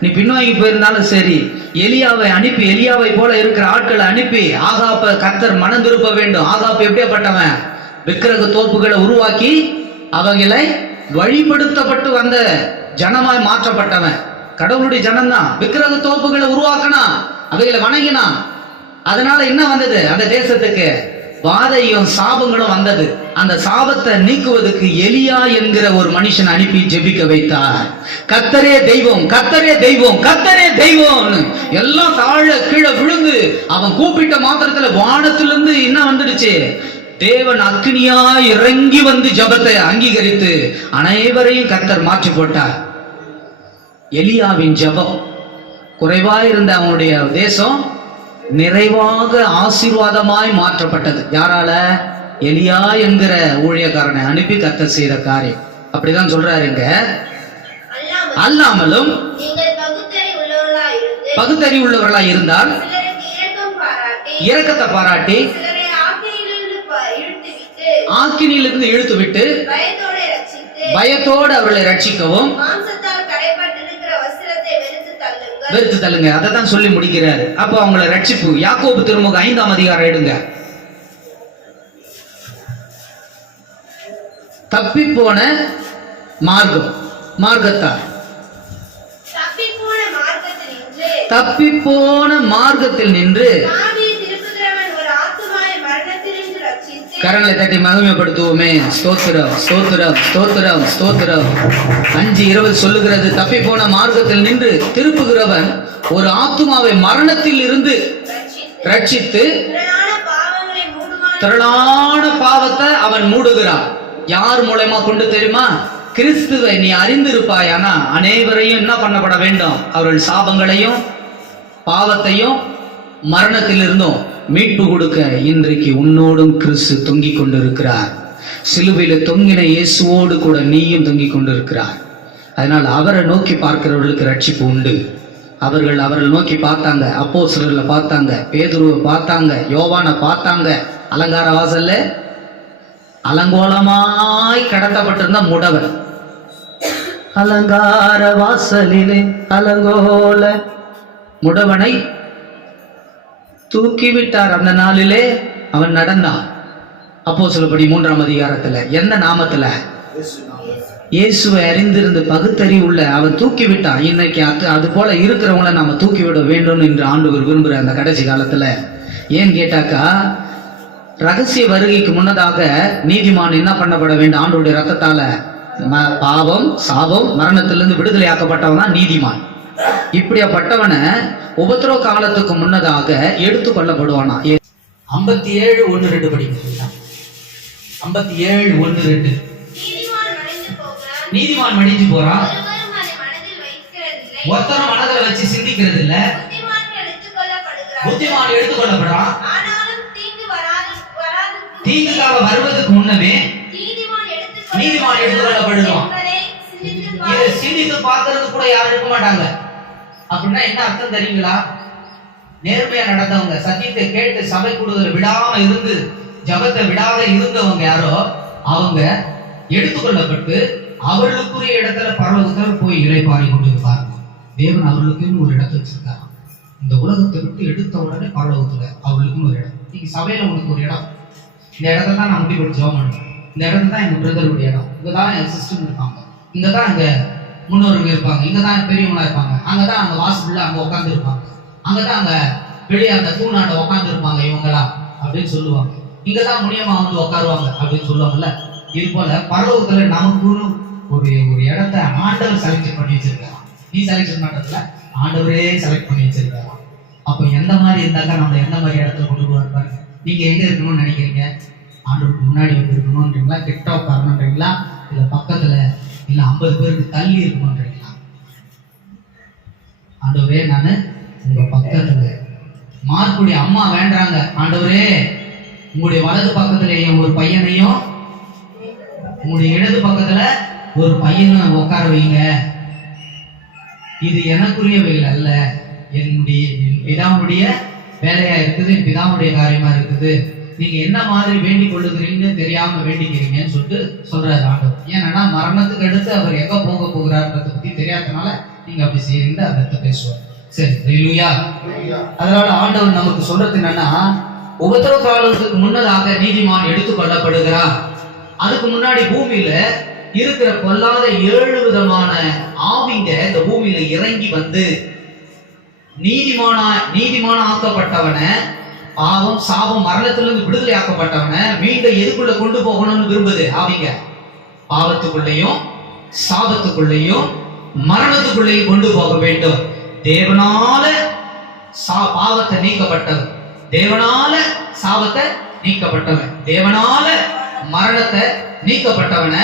நீ பின்வாங்கி போயிருந்தாலும் சரி, எலியாவை அனுப்பி, எலியாவை போல இருக்கிற ஆட்களை அனுப்பி ஆகாப்ப கர்த்தர் மனம் திருப்ப வேண்டும். ஆகாப்பு எப்படியாப்பட்டவன்? விக்கிரக தோப்புகளை உருவாக்கி அவங்களை வழிபடுத்தப்பட்டு வந்த ஜனமாய் மாற்றப்பட்டவன். கடவுளுடைய ஜனம்தான். விக்கிரக தோப்புகளை உருவாக்கினா, அவைகளை வணங்கினா, அதனால என்ன வந்தது? அந்த தேசத்துக்கு வாதையும் சாபங்களும் வந்தது. அந்த சாபத்தை நீக்குவதற்கு எலியா என்கிற ஒரு மனுஷன் அனுப்பி ஜெபிக்க வைத்தார். கர்த்தரே தெய்வம், கர்த்தரே தெய்வம், கர்த்தரே தெய்வம். எல்லாம் தாழ கீழே விழுந்து அவன் கூப்பிட்ட மாத்திரத்துல வானத்திலிருந்து என்ன வந்துடுச்சு? தேவன் அக்னியா இறங்கி வந்து ஜபத்தை அங்கீகரித்து அனைவரையும் கர்த்தர் மாற்றி போட்டார். எலியாவின் ஜபம் குறைவாயிருந்த அவனுடைய தேசம் நிறைவாக ஆசீர்வாதமாய் மாற்றப்பட்டது. யாரால? எலியா என்கிற ஊழியக்காரனை அனுப்பி கர்த்தர் செய்த காரியம். அப்படிதான் சொல்றாருங்க. அல்லாமலும் பகுத்தறிவு உள்ளவர்களாய் இருந்தால் இரக்கத்தை பாராட்டி ஆக்கினியிலிருந்து இழுத்து விட்டு பயத்தோடு அவர்களை ரட்சிக்கவும் வெறுத்து தள்ளுங்க. அதை தான் சொல்லி முடிக்கிறாரு. அப்போ அவங்களை ரட்சிப்பு. யாக்கோபு திருமுகம் 5ஆம் அதிகாரம் எடுங்க. தப்பி போன மார்க்கத்தார், தப்பி போன மார்க்கத்தில் நின்று கரங்களை தட்டி மகிமைப்படுத்துவோமே. ஸ்தோத்திரம், ஸ்தோத்திரம், ஸ்தோத்திரம், ஸ்தோத்திரம். 5:20 சொல்லுகிறது, தப்பி போன மார்க்கத்தில் நின்று திருப்புகிறவன் ஒரு ஆத்துமாவை மரணத்தில் இருந்து ரட்சித்து திரளான பாவத்தை அவன் மூடுகிறான். யார் மூலமா கொண்டு தெரியுமா? கிறிஸ்துவை நீ அறிந்திருப்பாய். ஆனா அனைவரையும் என்ன பண்ணப்பட வேண்டும்? அவர்கள் சாபங்களையும் பாவத்தையும் மரணத்தில் இருந்தும் மீட்பு கொடுக்க இன்றைக்கு உன்னோடும் கிறிஸ்து தொங்கிக் கொண்டிருக்கிறார். சிலுவையில தொங்கின இயேசுவோடு கூட நீயும் தொங்கிக் கொண்டிருக்கிறார். அதனால் அவரை நோக்கி பார்க்கிறவர்களுக்கு ரட்சிப்பு உண்டு. அவர்கள் நோக்கி பார்த்தாங்க. அப்போஸ்தலர்களை பார்த்தாங்க, பேதுருவை பார்த்தாங்க, யோவானை பார்த்தாங்க. அலங்கார வாசல்ல அலங்கோலமாய் கடத்தப்பட்டிருந்த முடவன், அலங்கார வாசலிலே அலங்கோல முடவனை தூக்கிவிட்டார். அந்த நாளிலே அவன் நடந்தான். அப்போஸ்தலப்படி 3ஆம் அதிகாரத்துல எந்த நாமத்துல? இயேசுவை அறிந்திருந்து பகுத்தறிவு உள்ள அவன் தூக்கி விட்டான். இன்னைக்கு அது போல இருக்கிறவங்கள நாம தூக்கி விட வேண்டும் என்று ஆண்டவர் விரும்புற அந்த கடைசி காலத்துல. ஏன் கேட்டாக்கா, ரகசிய வருகைக்கு முன்னதாக நீதிமான் என்ன பண்ணப்பட வேண்டும்? ஆண்டவருடைய ரத்தத்தால பாவம் சாபம் மரணத்திலிருந்து விடுதலை ஆக்கப்பட்டவன் தான் நீதிமான். இப்படியாப்பட்டவனை உபத்திரவ காலத்துக்கு முன்னதாக எடுத்து கொள்ளப்படுவானா? 57:1-2 படிக்கிறீங்களா? 57:1-2. நீதிமான் மடிஞ்சு போறான், ஒருத்தரும் மனதில் வச்சு சிந்திக்கிறது இல்ல, புத்திமான் எடுத்துக்கொள்ளப்படுறான். தீங்குக்காக வருவதற்கு முன்னமே நீதிமான் எடுத்துக்கொள்ளப்படுவான். இதை சிந்தித்து பார்க்கறது கூட யாரும் இருக்க மாட்டாங்க. அப்படின்னா என்ன அர்த்தம் தெரியுங்களா? நேர்மையா நடந்தவங்க, சத்தியத்தை கேட்டு சபை கூடுதல் விடாம இருந்து ஜபத்தை விடாத இருந்தவங்க யாரோ அவங்க எடுத்துக்கொள்ளப்பட்டு அவர்களுக்குரிய இடத்துல பரலோகத்துல போய் இளைப்பாறி கொண்டிருப்பாங்க. தேவன் அவர்களுக்குன்னு ஒரு இடத்தை வச்சிருக்காங்க. இந்த உலகத்தை விட்டு எடுத்த உடனே பரலோகத்துல அவர்களுக்குன்னு ஒரு இடம். இன்னைக்கு சபையில உனக்கு ஒரு இடம், இந்த இடத்துல தான் நான் முடி போட்டு ஜெபம் பண்ணுவேன், இந்த இடத்துல தான் எங்க பிரதருடைய இடம், இங்கதான் என் சிஸ்டம் இருப்பாங்க, இங்கதான் எங்க முன்னோர்கள் இருப்பாங்க, இங்கதான் பெரியவங்களா இருப்பாங்க, அங்கதான் அந்த வாசல்ல அங்க உட்கார்ந்து இருப்பாங்க, அங்கதான் அங்க வெளியே அந்த தூணாண்ட உட்கார்ந்து இருப்பாங்க இவங்களா அப்படின்னு சொல்லுவாங்க. இங்கதான் முனியமா வந்து உட்காருவாங்க அப்படின்னு சொல்லுவாங்கல்ல. இது போல பரலோகத்துல நமக்குன்னு ஒரு இடத்தை ஆண்டவர் செலக்ட் பண்ணி வச்சிருக்காங்க. நீ செலக்ஷன் பண்றதுல ஆண்டவரே செலக்ட் பண்ணி வச்சிருக்காங்க. அப்ப எந்த மாதிரி இருந்தாக்கா நம்ம எந்த மாதிரி இடத்துல கொண்டு போவாரு பாருங்க. நீங்க எங்க இருக்கணும்னு நினைக்கிறீங்க? ஆண்டவருக்கு முன்னாடி வந்து இருக்கணும்ன்றீங்களா, கிட்ட உட்காரணுன்றீங்களா, இல்ல பக்கத்துல, இல்ல 50 பேருக்கு தள்ளி இருக்கணும்ன்றீங்களா? ஆண்டவரே நானு உங்க பக்கத்துல. மார்க்குடைய அம்மா வேண்டாங்க, ஆண்டவரே உங்களுடைய வலது பக்கத்துல ஒரு பையனையும் உங்களுடைய இடது பக்கத்துல ஒரு பையனும் உட்கார வைங்க. இது எனக்குரியவைகள் அல்ல, என் பிதாவுடைய வேலையா இருக்குது, என் பிதாவுடைய காரியமா இருக்குது. நீங்க என்ன மாதிரி வேண்டிக் கொள்ளுகிறீங்கன்னு தெரியாம வேண்டிக்கிறீங்கன்னு சொல்லிட்டு சொல்றாரு ஆண்டவர். ஏன்னா மரணத்துக்கு அடுத்து அவர் எங்க போக போகிறார்ன்றத பத்தி தெரியாதனால நீங்க அப்படி செய்யறீங்க. அதை பேசுவார். சரி, ஹல்லேலூயா. அதனால ஆண்டவர் நமக்கு சொல்றது என்னன்னா, உபத்திரவ காலத்துக்கு முன்னதாக நீதிமான் எடுத்துக் கொள்ளப்படுகிறார். அதுக்கு முன்னாடி பூமியில இருக்கிற பொல்லாத 7 விதமான ஆவிங்க இந்த பூமியில இறங்கி வந்து நீதிமான ஆக்கப்பட்டவன, பாவம் சாபம் மரணத்திலிருந்து விடுதலை ஆக்கப்பட்டவன மீண்டும் எதுக்குள்ள கொண்டு போகணும்னு விரும்புது. ஆவிங்க பாவத்துக்குள்ளேயும் சாபத்துக்குள்ளேயும் மரணத்துக்குள்ளேயும் கொண்டு போக வேண்டும். தேவனால பாவத்தை நீக்கப்பட்டவன், தேவனால சாபத்தை நீக்கப்பட்டவன், தேவனால மரணத்தை நீக்கப்பட்டவன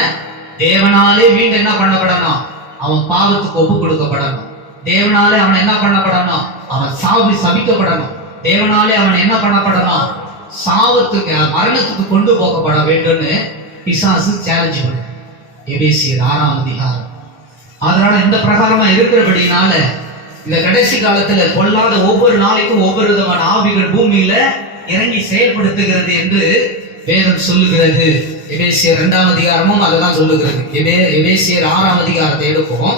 தேவனாலே மீண்டும் என்ன பண்ணப்படணும்? அவன் பாவத்துக்கு ஒப்பு கொடுக்கப்படணும். தேவனாலே அவன் என்ன பண்ணப்படணும்? அவன் சபிக்கப்படணும். தேவனாலே அவன் என்ன பண்ணப்படணும்? சாவத்துக்கு மரணத்துக்கு கொண்டு போகப்பட வேண்டும்னு பிசாசு சேலஞ்ச் பண்ணு. எபேசியர் 6ஆம் அதிகாரம். அதனால இந்த பிரகாரமா இருக்கிறபடினால இந்த கடைசி காலத்துல பொல்லாத ஒவ்வொரு நாளைக்கும் ஒவ்வொரு விதமான ஆவிகள் பூமியில இறங்கி செயல்படுத்துகிறது என்று வேதம் சொல்லுகிறது. எபேசியர் 2ஆம் அதிகாரமும் அததான் சொல்லுகிறது. எபேசியர் 6ஆம் அதிகாரத்தை எடுப்போம்.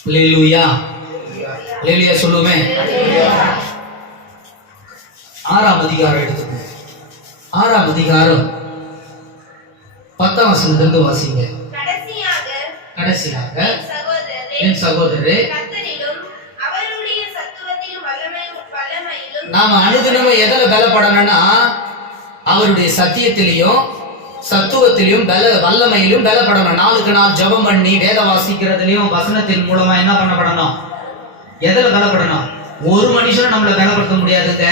ஹல்லேலூயா, ஹல்லேலூயா சொல்லுமே. 6ஆம் அதிகாரம் எடுத்துக்கோ. 6ஆம் அதிகாரம் 10ஆம் வசனத்திலிருந்து வாசிங்க. கடைசியாக என் சகோதரரே, நாம அனுதினமும் எதில பலப்படணும்னா அவருடைய சத்தியத்திலையும் சத்துவத்திலையும் வல்லமையிலும் பலப்படணும். நாளுக்கு நாள் ஜெபம் பண்ணி வேத வாசிக்கிறதுலயும் வசனத்தின் மூலமா என்ன பண்ணப்படணும்? எதில பலப்படணும்? ஒரு மனுஷனும் நம்மளை பலப்படுத்த முடியாதுங்க.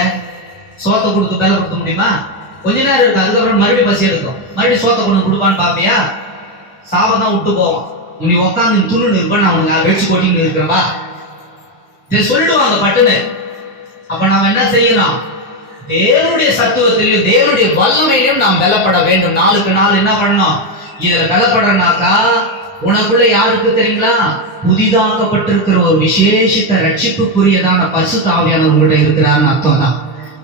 சோத்தை கொடுத்து பலப்படுத்த முடியுமா? கொஞ்ச நேரம் இருக்கு, அதுக்கப்புறம் மறுபடியும் பசி எடுக்கும், மறுபடியும் சோத்தை கொண்டு கொடுப்பான்னு பாப்பியா? சாபம் விட்டு போவோம். நீ உட்காந்து துணுன்னு இருப்ப, நான் உனக்கு வெடிச்சு கொட்டின்னு இருக்கிறவா இதை சொல்லிடுவாங்க பட்டுன்னு. அப்ப நாம என்ன செய்யணும்? தேவனுடைய சத்துவத்திலையும் தேவனுடைய வல்லமையிலும் நாம் பலப்பட வேண்டும். நாளுக்கு நாள் என்ன பண்ணணும்? இதுல பலப்படுறனாக்கா உனக்குள்ள யாருக்கு தெரியுங்களா? புதிதாக்கப்பட்டிருக்கிற ஒரு விசேஷித்த ரட்சிப்புக்குரியதான பரிசுத்த ஆவியானவர் உங்கள்கிட்ட இருக்கிறான்னு அர்த்தம் தான்.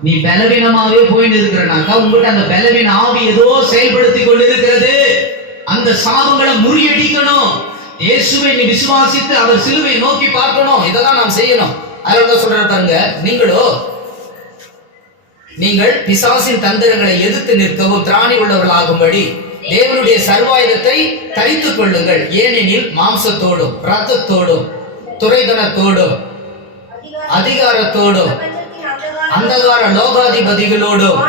நீ பலவீனமாவே போயிட்டு இருக்கிறனாக்கா உங்கள்கிட்ட அந்த பலவீன ஆவி ஏதோ செயல்படுத்தி கொண்டு இருக்கிறது. அந்த சாபங்களை முறியடிக்கணும். இயேசுவை நீ விசுவாசித்து அவர் சிலுவை நோக்கி பார்க்கணும். இதெல்லாம் நாம் செய்யணும். அதனால சொல்ற பாருங்க, நீங்கள் பிசாசின் தந்திரங்களை எதிர்த்து நிற்கவும் திராணி உள்ளவர்களாகும்படி தேவனுடைய சர்வாயுதத்தை தரித்துக் கொள்ளுங்கள். ஏனெனில் மாம்சத்தோடும் இரத்தத்தோடும் துரைதனத்தோடும் அதிகாரத்தோடும் அந்தகார லோகாதிபதிகளோடும்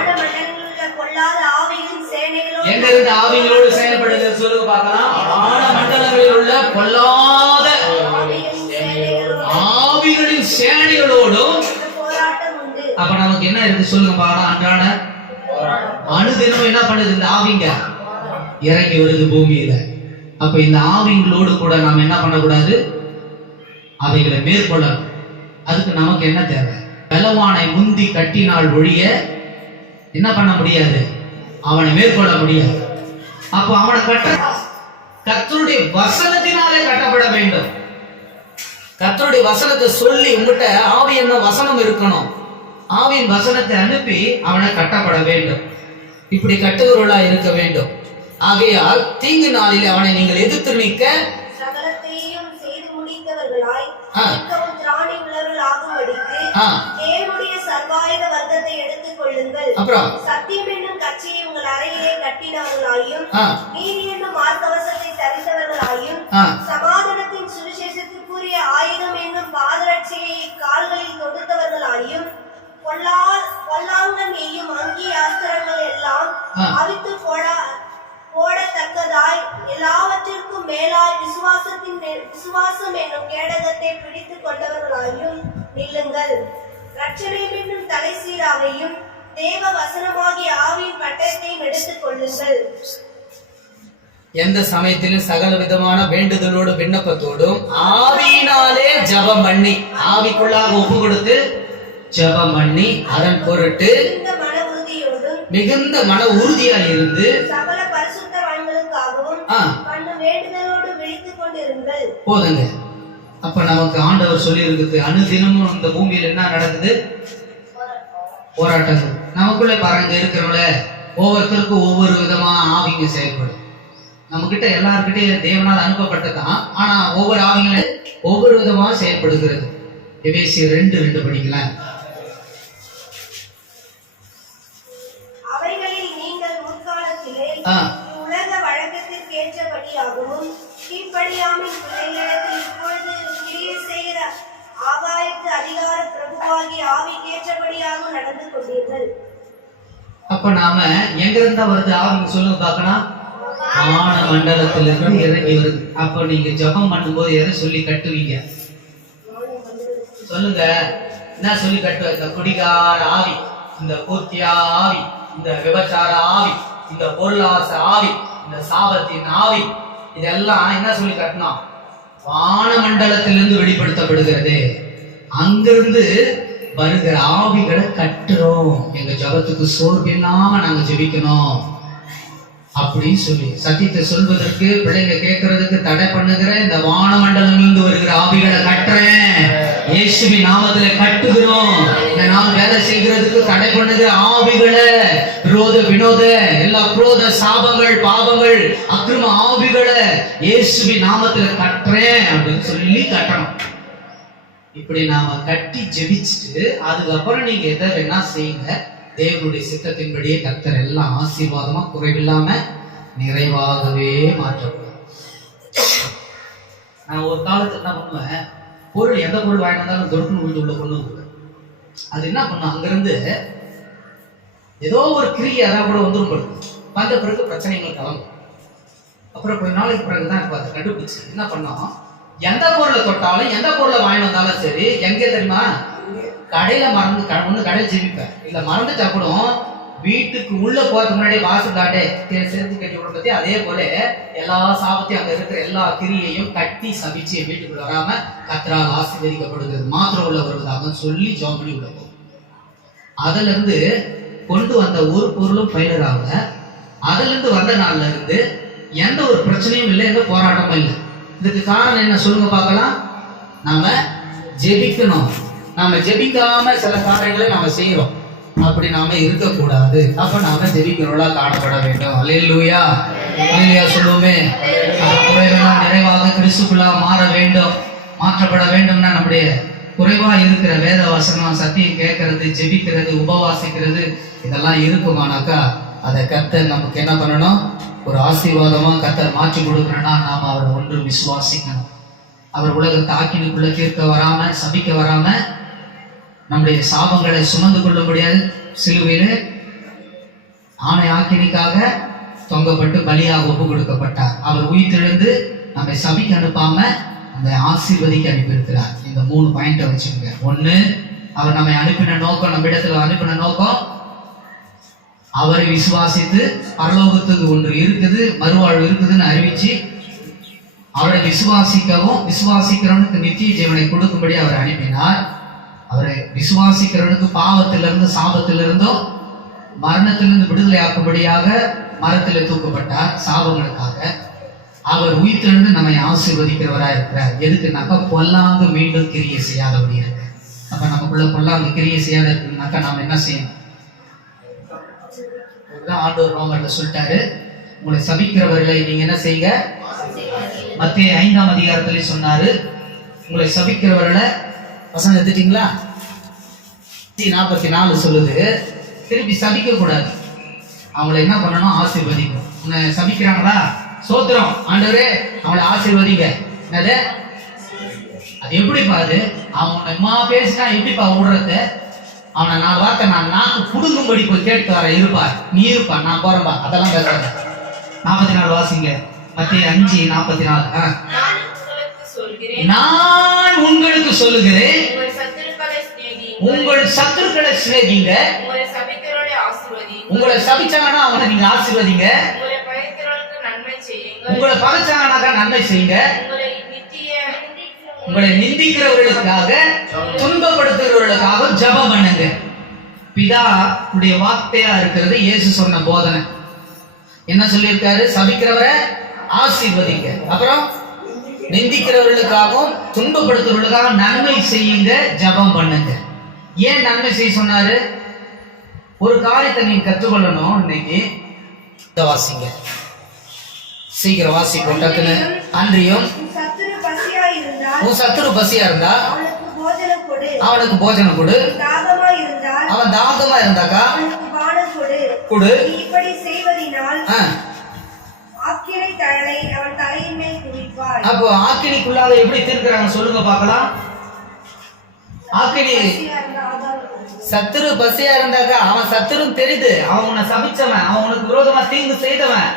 எங்க இருந்து ஆவிகளோடு செயல்படுகிறது சொல்லுங்க பார்க்கலாம். வான மண்டலங்களில் உள்ள பொல்லாத ஆவிகளின் சேனைகளோடும் போராட்டம் உண்டு. அப்ப நமக்கு என்ன இருக்கு சொல்லுங்க பார்க்கலாம். அன்றாட அனுதினம் என்ன பண்ணுது இந்த ஆவிங்க இறங்கி வருது பூமியில. அப்ப இந்த ஆவிங்களோடு கூட நாம என்ன பண்ணக்கூடாது, அவைகளை மேற்கொள்ளணும். அதுக்கு நமக்கு என்ன தேவை? பலவானை முந்தி கட்டினால் ஒழிய என்ன பண்ண முடியாது, அவனை மேற்கொள்ள முடியாது. அப்போ அவனை கட்ட கர்த்தருடைய வசனத்தினாலே கட்டப்பட வேண்டும். கர்த்தருடைய வசனத்தை சொல்லி உங்ககிட்ட ஆவி என்ன வசனம் இருக்கணும். ஆவியின் வசனத்தை அனுப்பி அவனை கட்டப்பட வேண்டும். இப்படி கட்டுகிறவர்களா இருக்க வேண்டும். ஆகையால் தீங்கு நாளில் அவனை நீங்கள் எதிர்த்து நிற்க சகலத்தையும் செய்து முடித்தவர்களாய் மிகவும் திராணி உள்ளவர்களாகும்படிக்கு தேவனுடைய சர்வாயுத வர்க்கத்தை எடுத்துக் கொள்ளுங்கள். அப்புறம் சத்தியம் என்னும் கட்சியை உங்கள் அறையிலே கட்டினவர்களாயும் நீதி என்னும் மார்க்கவசத்தை தரித்தவர்களாயும் சமாதானத்தின் சுவிசேஷத்துக்குரிய ஆயுதம் என்னும் பாதரட்சையை கால்களில் தொடுத்தவர்களாயும் பொல்லாங்கன் எய்யும் அங்கி அஸ்திரங்கள் எல்லாம் அவித்து போடத்தக்கதாய் எல்லாவற்றிற்கும் மேலாய் விசுவாசம் என்னும் கேடகத்தை பிடித்துக் கொண்டவர்களாயும் நில்லுங்கள். ரட்சணம் என்னும் தலைசீராவையும் தேவ வசனமாகிய ஆவியின் பட்டயத்தையும் எடுத்துக் கொள்ளுங்கள். எந்த சமயத்திலும் சகல விதமான வேண்டுதலோடு விண்ணப்பத்தோடும் ஆவியினாலே ஜெபம் பண்ணி, ஆவிக்குள்ளாக ஒப்பு கொடுத்து ஜெபம் பண்ணி அதன் பொருட்டு மிகுந்த மன உறுதியா இருந்து சகல பரிசுத்தவான்களுக்காகவும் பண்ணும் வேண்டுதலோடு விழித்துக் கொண்டிருங்கள். போதுங்க. அப்ப நமக்கு ஆண்டவர் சொல்லி இருக்குது, அனுதினமும் இந்த பூமியில் என்ன நடக்குது, போராட்டங்கள். நமக்குள்ள பாருங்க இருக்கிறவங்கள ஒவ்வொருத்தருக்கும் ஒவ்வொரு விதமா ஆவிங்க செயல்படும். நம்ம கிட்ட எல்லாருக்கிட்டையும் தேவனால் அனுப்பப்பட்டதான், ஆனா ஒவ்வொரு ஆவிங்களும் ஒவ்வொரு விதமா செயல்படுகிறது. எபேசியர் 2:2 படிக்கலாம். உலக வழக்கத்திற்கு ஏற்றபடியாகவும் கீழ்ப்படியாமல் பிள்ளைகளிடத்தில் இப்பொழுது கிரியை செய்கிற ஆகாயத்து அதிகார பிரபுவாகிய ஆவிக்கு ஏற்றபடியாகவும் நடந்து கொண்டீர்கள். அப்ப நாம எங்க இருந்தா வருது ஆவிங்க சொல்லுங்க பார்க்கலாம். வான மண்டலத்திலிருந்து இறங்கி வருது. அப்ப நீங்க ஜெபம் பண்ணும்போது எதை சொல்லி கட்டுவீங்க சொல்லுங்க. என்ன சொல்லி கட்டுவ? இந்த குடிகார ஆவி, இந்த பூர்த்தியா ஆவி, இந்த விபச்சார ஆவி, இந்த பொருளாச ஆவி, இந்த சாபத்தின் ஆவி, இதெல்லாம் என்ன சொல்லி கட்டணும்? வான மண்டலத்திலிருந்து வெளிப்படுத்தப்படுகிறது. அங்கிருந்து வருகிற ஆவிகளை கட்டுறோம். எங்க ஜபத்துக்கு சோர்வு இல்லாம நாங்க ஜெபிக்கணும் அப்படின்னு சொல்லி சத்தியத்தை சொல்வதற்கு, பிள்ளைங்க கேட்கறதுக்கு தடை பண்ணுகிற இந்த வான மண்டலமிருந்து வருகிற ஆவிகளை கட்டுறேன், இயேசுவின் நாமத்துல கட்டுகிறோம். இந்த நாம் வேலை செய்கிறதுக்கு தடை பண்ணுகிற ஆவிகளை, வினோத எல்லா குரோத சாபங்கள் பாவங்கள் அக்கிரம ஆவிகளை இயேசுவின் நாமத்துல கட்டுறேன் அப்படின்னு சொல்லி கட்டணும். இப்படி நாம கட்டி ஜெபிச்சுட்டு அதுக்கப்புறம் நீங்க எதை வேணா செய்யுங்க. தேவனுடைய சித்தத்தின்படியே கர்த்தர் எல்லாம் ஆசீர்வாதமா குறைவில்லாம நிறைவாகவே மாற்றப்படும். நான் ஒரு காலத்துல என்ன பண்ணுவேன், பொருள் எந்த பொருள் வாங்கிட்டு வந்தாலும் தொடுக்குன்னு வீட்டு உள்ள கொண்டு வருவேன். அது என்ன பண்ணும், அங்கிருந்து ஏதோ ஒரு கிரியை அதான் கூட வந்துடும். வந்த பிறகு பிரச்சனைகள் கலங்கும். அப்புறம் கொஞ்ச நாளைக்கு பிறகுதான் இப்போ அதை கண்டுபிடிச்சு என்ன பண்ணோம், எந்த பொருளை தொட்டாலும் எந்த பொருளை வாங்கி வந்தாலும் சரி, எங்கே தெரியுமா, கடையில மறந்து கடையில் ஜெபிப்பேன். இல்ல மறந்துட்டா கூட வீட்டுக்கு உள்ள போறதுக்கு முன்னாடி வாசல் காட்டே சேர்த்து கட்டி விட பத்தி அதே போல எல்லா சாபத்தையும் அங்க இருக்கிற எல்லா கிரியையும் கட்டி சபிச்சு என் வீட்டுக்குள்ள வராம கர்த்தரால் ஆசீர்வதிக்கப்படுகிறது மாத்திரம் உள்ள வருவதாக சொல்லி ஜெபம் பண்ணி உள்ள போகும். அதுல இருந்து கொண்டு வந்த ஒரு பொருளும் ஃபெயிலியர் ஆகல. அதுல இருந்து வந்த நாள்ல இருந்து எந்த ஒரு பிரச்சனையும் இல்லை, எந்த போராட்டமும் இல்லை. இதுக்கு காரணம் என்ன சொல்லுங்க பார்க்கலாம். நாம ஜெபிக்கணும். நாம ஜெபிக்காம சில காரியங்களை நாம செய்யறோம். அப்படி நாம இருக்கக்கூடாது. அப்ப நாம ஜெபிக்கிறவளா காணப்பட வேண்டும். அல்லேலூயா அல்லேலூயா சொல்லுவோமே. குறைவெல்லாம் நிறைவாக கிறிஸ்துக்குள்ளா மாற வேண்டும், மாற்றப்பட வேண்டும்னா நம்முடைய குறைவா இருக்கிற வேத வசனம், சத்தியம் கேட்கறது, ஜெபிக்கிறது, உபவாசிக்கிறது இதெல்லாம் இருக்குமானாக்கா அதை கர்த்தர் நமக்கு என்ன பண்ணணும், ஒரு ஆசீர்வாதமா கர்த்தர் மாற்றி கொடுக்கணும்னா நாம அவரை ஒன்று விசுவாசிக்கணும். அவர் உலகத்தை ஆக்கினுக்குள்ள தீர்க்க வராம, சபிக்க வராம, நம்முடைய சாபங்களை சுமந்து கொள்ள முடியாது. சிலுவையில ஆணை ஆக்கினிக்காக தொங்கப்பட்டு பலியாக ஒப்பு கொடுக்கப்பட்டார். அவர் உயிர்த்தெழுந்து நம்மை சபிக்க அனுப்பாம நம்மை ஆசீர்வதிக்க அனுப்பியிருக்கிறார். இந்த 3 பாயிண்ட வச்சுக்கோங்க. 1, அவர் நம்மை அனுப்பின நோக்கம், நம்ம இடத்துல அனுப்பின நோக்கம் அவரை விசுவாசித்து பரலோகத்துக்கு ஒன்று இருக்குது, மறுவாழ்வு இருக்குதுன்னு அறிவிச்சு அவரை விசுவாசிக்கவும், விசுவாசிக்கிறவனுக்கு நித்திய ஜீவனை கொடுக்கும்படி அவர் அனுப்பினார். அவரை விசுவாசிக்கிறவனுக்கு பாவத்திலிருந்து, சாபத்திலிருந்தும் மரணத்திலிருந்து விடுதலை ஆக்கும்படியாக மரத்திலே தூக்கப்பட்டார் சாபங்களுக்காக. அவர் உயிர்த்தெழுந்து நம்மை ஆசீர்வதிக்கிறவராக இருக்கிறார். எதுக்குனாக்கா பொல்லாங்கு மீண்டும் கிரியை செய்யாதபடி இருக்கு. அப்ப நமக்குள்ள பொல்லாங்கு கிரியை செய்யாத இருக்குனாக்கா நாம என்ன செய்யணும்? ஆண்டவர் ரோமர்ல சொல்லிட்டாரு, உங்களை சபிக்கிறவர்களை நீங்க என்ன செய்யுங்க? மத்திய 5ஆம் அதிகாரத்திலே சொன்னாரு, உங்களை சபிக்கிறவர்களை வசனம் எடுத்துட்டீங்களா? 44 சொல்லுது, திருப்பி சபிக்க கூடாது, அவங்களை என்ன பண்ணணும்? ஆசீர்வதிக்கணும். உன்னை சபிக்கிறாங்களா? சோத்திரம் ஆண்டவரே, அவங்களை ஆசீர்வதிங்க. என்னது அது? எப்படி பாது அவன் அம்மா பேசினா எப்படிப்பா விடுறது? அவனை 4 வார்த்தை நான் நாக்கு புடுங்கும்படி போய் கேட்டு வர இருப்பார், நீ இருப்பா, நான் போறேன்பா, அதெல்லாம் பேசுறாங்க. 44 வாசிங்க, மத்திய 5:44. நான் உங்களுக்கு சொல்லுகிறேன், உங்கள் சத்துருக்களை சிநேகிங்க, உங்களை சபிச்சாங்கன்னா அவனை நீங்க ஆசீர்வதிங்க, உங்களை பகைச்சாங்கனாக்கா நன்மை செய்யுங்க, உங்களை நிந்திக்கிறவர்களுக்காக, துன்பப்படுத்துகிறவர்களுக்காக ஜெபம் பண்ணுங்க. பிதாவுடைய வார்த்தையா இருக்கிறது இயேசு சொன்ன போதனை. என்ன சொல்லியிருக்காரு? சபிக்கிறவரை ஆசீர்வதிங்க, அப்புறம் நிந்திக்கிறவர்களுக்காகவும் துன்பப்படுத்துறவர்களுக்காக நன்மை செய்யுங்க, ஜெபம் பண்ணுங்க. ஏன் நன்மை செய்ய சொன்னாரு? ஒரு காரியத்தை நீங்க கற்றுக்கொள்ளணும். இன்னைக்கு வாசிங்க, சீக்கிரம் வாசி போட்டதுன்னு. அன்றியும் உன் சத்துரு பசியா இருந்தா அவனுக்கு போஜனம் கொடு, அவன் தாகமா இருந்தாக்கா கொடு. அப்போ ஆக்கினிக்குள்ளாக எப்படி தீர்க்கிறாங்க சொல்லுங்க பார்க்கலாம். ஆக்கினி சத்துரு பசியா இருந்தாக்கா அவன் சத்துரும் தெரியுது, அவன் உன்னை சபிச்சவன், அவன் உனக்கு விரோதமா தீங்கு செய்தவன்,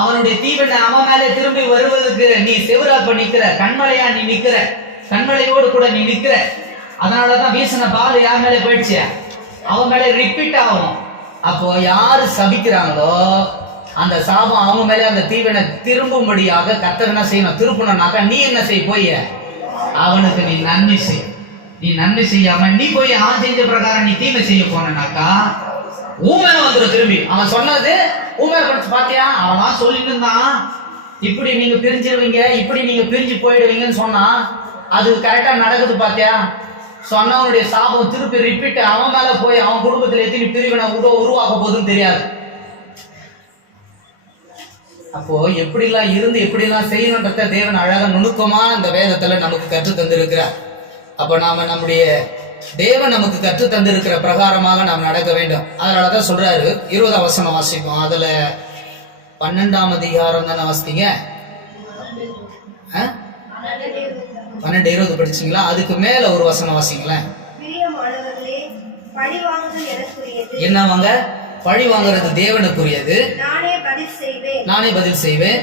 அவனுடைய தீவனை அவன் மேலே திரும்பி வருவதற்கு நீ செவராப்ப நிக்கிற, கண்மலையா நீ நிக்கிற, கண்மலையோடு கூட நீ நிக்கிற. அதனாலதான் வீசின பால் யார் மேலே போயிடுச்சு? அவன் மேலே ரிப்பீட் ஆகும். அப்போ யாரு சபிக்கிறாங்களோ அந்த சாபம் அவங்க மேலே அந்த தீவனை திரும்பும்படியாக கர்த்தர் என்ன செய்யணும்? திருப்பணும்னாக்கா நீ என்ன செய்ய? போய் அவனுக்கு நீ நன்மை செய். நீ நன்மை செய்யாம நீ போய் அவன் செஞ்ச பிரகாரம் நீ தீமை செய்ய போனாக்கா ஊமேல வந்துடும். திரும்பி அவன் சொன்னது ஊமேல படிச்சு பாத்தியா? அவன் சொல்லிட்டு இருந்தான், இப்படி நீங்க பிரிஞ்சிருவீங்க, இப்படி நீங்க பிரிஞ்சு போயிடுவீங்கன்னு சொன்னா அது கரெக்டா நடக்குது பாத்தியா? சொன்னவனுடைய சாபம் திருப்பி ரிப்பீட் அவன் மேல போய் அவன் குடும்பத்துல எத்தனை பிரிவினை உருவாக்க போகுதுன்னு தெரியாது. அப்போ எப்படிலாம் இருந்து எப்படிலாம் செய்யணுன்றத தேவன் அழகா நுணுக்கமா இந்த வேதத்துல நமக்கு கற்று தந்திருக்கிறார். அப்போ நாம நம்முடைய தேவன் நமக்கு கற்று தந்திருக்கிற பிரகாரமாக நாம் நடக்க வேண்டும். அதனாலதான் சொல்றாரு, 20ஆம் வசனம் வாசிப்போம். அதுல 12ஆம் அதிகாரம் தானே வாசித்தீங்க? 12:20 படிச்சீங்களா? அதுக்கு மேல ஒரு வசனம் வாசிங்களேன். என்னவாங்க? பழி வாங்குறது தேவனுக்குரியது, நானே பதில் செய்வேன்.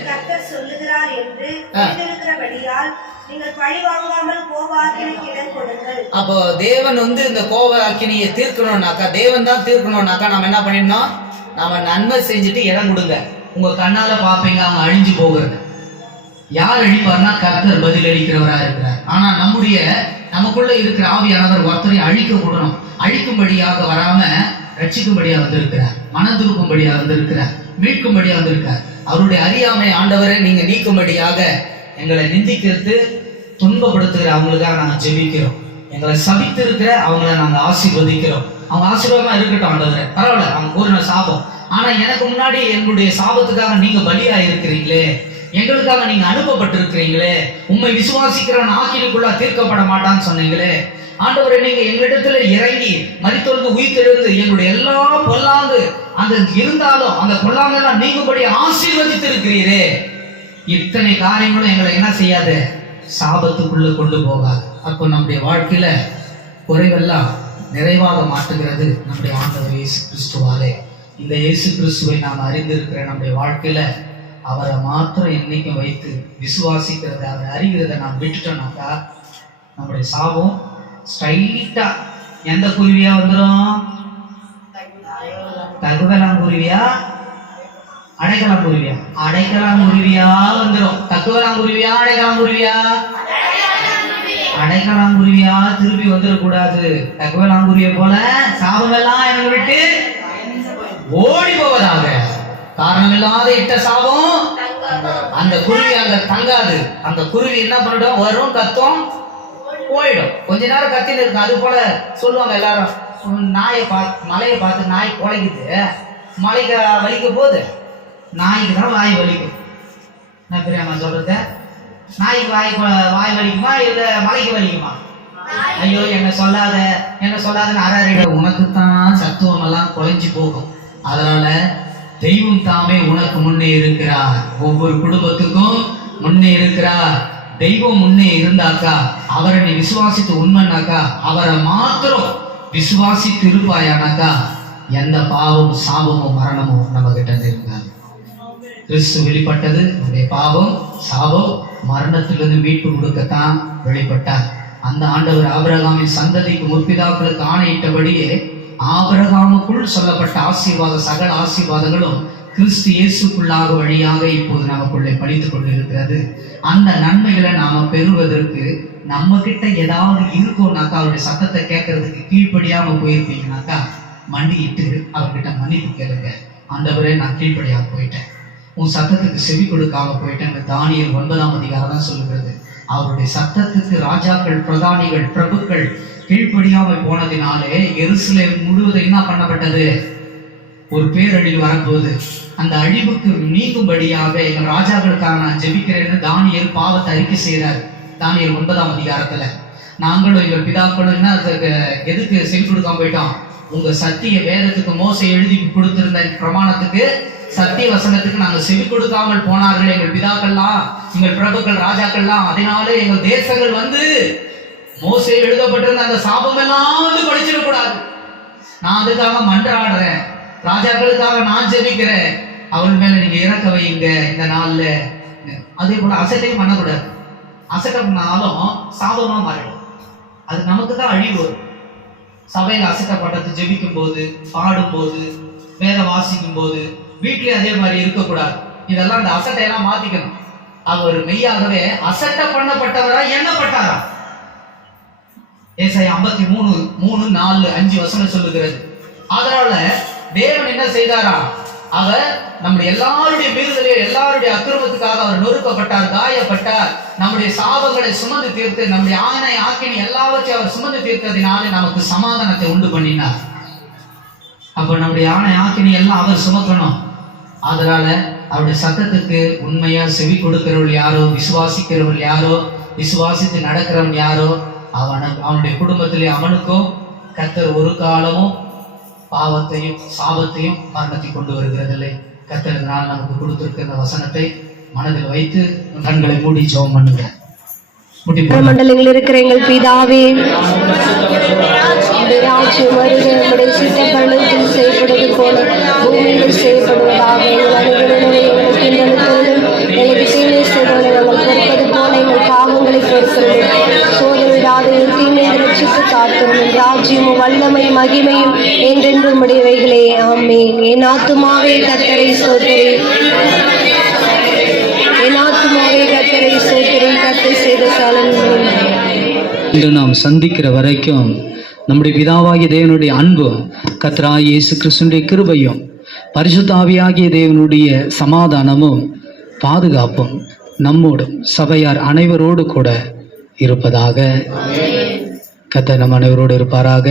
அப்போ தேவன் இந்த கோப அக்கினியை தீர்க்கணும்னாக்கா, தேவன் தான் தீர்க்கணும்னாக்கா நம்ம என்ன பண்ணிடணும்? நாம நன்மை செஞ்சுட்டு இடம் கொடுங்க. உங்க கண்ணால பாப்பீங்க அவங்க அழிஞ்சு போகிறது. யார் அழிப்பார்னா கர்த்தர் பதில் அளிக்கிறவரா இருக்கிறார். ஆனா நமக்குள்ள இருக்கிற ஆவியானவர் ஒருத்தரை அழிக்க கூடணும். அழிக்கும்படியாக வராம ரட்சிக்கும்படியாக வந்திருக்கிறார், மனம் திருக்கும்படியாக வந்திருக்கிறார், மீட்கும்படியாக வந்திருக்கார். அவருடைய அறியாமை ஆண்டவரை நீங்க நீக்கும்படியாக எங்களை நிந்திக்கிறது, துன்பப்படுத்துகிற அவங்களுக்காக நாங்கள் ஜெபிக்கிறோம். எங்களை சபித்து இருக்கிற அவங்கள நாங்கள் ஆசீர்வதிக்கிறோம். அவங்க ஆசீர்வாதமா இருக்கட்டும் ஆண்டவரே, பரவாயில்ல, அவங்க கூறின சாபம். ஆனா எனக்கு முன்னாடி எங்களுடைய சாபத்துக்காக நீங்க பலியா இருக்கிறீங்களே, எங்களுக்காக நீங்க அனுப்பப்பட்டிருக்கிறீங்களே, உண்மை விசுவாசிக்கிறவன் ஆக்கினிக்குள்ளா தீர்க்கப்பட மாட்டான்னு சொன்னீங்களே ஆண்டவரே, நீங்க எங்களிடத்துல இறங்கி மரித்தோருக்கு உயிர்த்தெழுந்து எங்களுடைய எல்லா பொல்லாங்கு அந்த இருந்தாலும் அந்த பொல்லாங்கெல்லாம் நீங்கும்படி ஆசீர்வதித்து இருக்கிறீரே. இத்தனை காரியங்களும் எங்களை என்ன செய்யாது? சாபத்துக்குள்ள கொண்டு போகாது. அப்போ நம்முடைய வாழ்க்கையில குறைவெல்லாம் நிறைவாக மாற்றுகிறது நம்முடைய ஆண்டவர் இயேசு கிறிஸ்துவாலே. இந்த இயேசு கிறிஸ்துவை நாம் அறிந்திருக்கிற நம்முடைய வாழ்க்கையில அவரை மாத்திரம் என்னைக்கும் வைத்து விசுவாசிக்கிறத, அவரை அறிகிறத நாம் விட்டுட்டோம்னாக்கா நம்முடைய சாபம் ஸ்ட்ரைட்டா எந்த குருவியா வந்துடும்? தகுவலாங்குருவியா, அடைக்கலாங்குருவியா? அடைக்கலாங்குருவியா வந்துடும். தகுவலாங்குருவியா, அடைக்கலாங்குருவியா? அடைக்கலாங்குருவியா திருப்பி வந்துடக்கூடாது. தகுவலாங்குருவியை போல சாபமெல்லாம் என்னை விட்டு ஓடி போவதாக. காரணமில்லாத இட்ட சாபம் அந்த குருவி அங்க தங்காது. அந்த குருவி என்ன பண்ணிடும்? வரும், கத்தும், போயிடும். கொஞ்ச நேரம் கத்தின்னு இருக்கும். அது போல சொல்லுவாங்க எல்லாரும், நாயை பார்த்து, மலையை பார்த்து நாய் குலைக்குது, மலைக்கு வலிக்க போகுது, நாய்க்கு தான் வாய் வலிக்கும். என்ன பெரியம்மா சொல்றது? நாய்க்கு வாய் வலிக்குமா இல்ல மலைக்கு வலிக்குமா? ஐயோ என்ன சொல்லாதன்னு அறாரிட. உனக்கு தான் சத்துவம் எல்லாம் குறைஞ்சு போகும். அதனால தெய்வம் தாமே உனக்கு முன்னே இருக்கிறார். ஒவ்வொரு குடும்பத்துக்கும் முன்னே இருக்கிறார். தெய்வம் முன்னே இருந்தாக்கா, அவரை நீ விசுவாசித்து உண்மைனாக்கா, அவரை மாத்திரம் விசுவாசித்து இருப்பாயானாக்கா, எந்த பாவம், சாபமும், மரணமும் நம்ம கிட்ட இருக்காது. கிறிஸ்து வெளிப்பட்டது நம்முடைய பாவம், சாபம், மரணத்திலிருந்து மீட்பு கொடுக்கத்தான் வெளிப்பட்டார். அந்த ஆண்டவர் ஆபிரகாமின் சந்ததிக்கு முற்பிதாக்களுக்கு ஆணையிட்டபடியே ஆபிரகாமுக்குள் சொல்லப்பட்ட ஆசீர்வாத சகல ஆசீர்வாதங்களும் கிறிஸ்து இயேசுக்குள்ளாக வழியாக இப்போது நமக்குள்ளே படித்துக் கொண்டிருக்கிறது. அந்த நன்மைகளை நாம பெறுவதற்கு நம்ம கிட்ட ஏதாவது இருக்கும்னாக்கா, அவருடைய சத்தத்தை கேட்கறதுக்கு கீழ்ப்படியாம போயிருப்பீங்கனாக்கா, மண்டிட்டு அவர்கிட்ட மன்னிப்பு கேளுங்க. ஆண்டவரே, நான் கீழ்ப்படியாம போயிட்டேன், உன் சத்தத்துக்கு செவி கொடுக்காம போயிட்டேன். தானியேல் 9ஆம் அதிகாரம் தான் சொல்லுகிறது. அவருடைய சத்தத்துக்கு ராஜாக்கள், பிரதானிகள், பிரபுக்கள் கீழ்ப்படியாமல் போனதினாலே எருசலேம் முழுவதும் என்ன பண்ணப்பட்டது? ஒரு பேரழிவு வரப்போகுது. அந்த அழிவுக்கு நீங்கும்படியாக எங்கள் ராஜாக்களுக்காக நான் ஜெபிக்கிறேன்னு தானியேல் பாவத்தை அறிக்கை செய்கிறார். தானியேல் 9ஆம் அதிகாரத்துல நாங்களும் எங்கள் பிதாக்களும் என்ன எதுக்கு செவி கொடுக்காம போயிட்டோம்? உங்க சத்திய வேதத்துக்கு மோசை எழுதி கொடுத்திருந்த பிரமாணத்துக்கு, சத்திய வசனத்துக்கு நாங்கள் செவி கொடுக்காமல் போனார்கள் எங்கள் பிதாக்கள்லாம், எங்கள் பிரபுக்கள், ராஜாக்கள்லாம். அதனால எங்கள் தேசங்கள் வந்து மோசே எழுதப்பட்டிருந்த அந்த சாபம் எல்லாம் வந்து படிச்சிடக்கூடாது. நான் அதுக்காக மன்றாடுறேன், ராஜாக்களுக்காக நான் ஜெபிக்கிறேன், அவள் மேல நீங்க இறக்க வையுங்க இந்த நாள்ல. அதே போல அசட்டையும் பண்ணக்கூடாது. அசட்டை பண்ணாலும் சாபமா மாறிடும். அது நமக்கு தான் அழிவு வரும். சபையில அசட்டப்பட்டது ஜெபிக்கும் போது, பாடும் போது, வேத வாசிக்கும் போது, வீட்லயே அதே மாதிரி இருக்கக்கூடாது. இதெல்லாம் அந்த அசட்டையெல்லாம் மாத்திக்கணும். அவர் மெய்யாகவே அசட்டை பண்ணப்பட்டவரா எண்ணப்பட்டாரா? ஏசாயா 53:3, 4, 5 வசனம் சொல்லுகிறது. அதனால தேவன் என்ன செய்தாரா? அவர் நம்முடைய எல்லாருடைய மீறுதலையும் எல்லாருடைய அக்கிரமத்துக்காக அவர் நொறுக்கப்பட்டார், காயப்பட்டார். நம்முடைய சாபங்களை சுமந்து தீர்த்து, நம்முடைய ஆணை ஆக்கினி எல்லாவற்றையும் அவர் சுமந்து தீர்த்ததினாலே நமக்கு சமாதானத்தை உண்டு பண்ணினார். அப்ப நம்முடைய ஆணை ஆக்கினி எல்லாம் அவர் சுமக்கணும். அதனால அவருடைய சத்தத்துக்கு உண்மையா செவி கொடுக்கிறவள் யாரோ, விசுவாசிக்கிறவள் யாரோ, விசுவாசித்து நடக்கிறவன் யாரோ, அவனுடைய குடும்பத்திலே அவனுக்கும் கர்த்தர் ஒரு காலமும் பாவத்தையும் சாபத்தையும் மரணத்தை கொண்டு வருகிறதில்லை. கர்த்தர் நாள் நமக்கு கொடுத்திருக்கிற இந்த வசனத்தை மனதில் வைத்து கண்களை மூடி ஜெபம் பண்ணுங்க. மண்டலங்கள் இருக்கிற எங்கள் பிதாவே, ராஜ்யம் வருக, நம்முடைய சித்தம் பரலோகத்தில் செய்யப்படுவது போல பூமியில் செய்யப்படுவதாக. எங்கள் அனுகிரகங்களை எங்களுக்கு எங்களுக்கு தீமை செய்தவர்களை நாங்கள் பொறுப்பது போல எங்கள் பாவங்களை பொறுக்கிறோம். சோதனையிடாத தீமையை ரட்சித்து காக்கிறோம். ராஜ்யமும் வல்லமை மகிமையும் என்றென்றும் உடையவைகளே. ஆமென். என் ஆத்துமாவே கர்த்தரை ஸ்தோத்திரி, என் ஆத்துமாவே கர்த்தரை ஸ்தோத்திரி, கர்த்தர் செய்த சாலங்கள். இன்று நாம் சந்திக்கிற வரைக்கும் நம்முடைய பிதாவாகிய தேவனுடைய அன்பும், கர்த்தராகிய இயேசு கிறிஸ்துவின் கிருபையும், பரிசுத்த ஆவியாகிய தேவனுடைய சமாதானமும் பாதுகாப்பும் நம்மோடும் சபையார் அனைவரோடு கூட இருப்பதாக. கர்த்தர் நம் அனைவரோடு இருப்பாராக.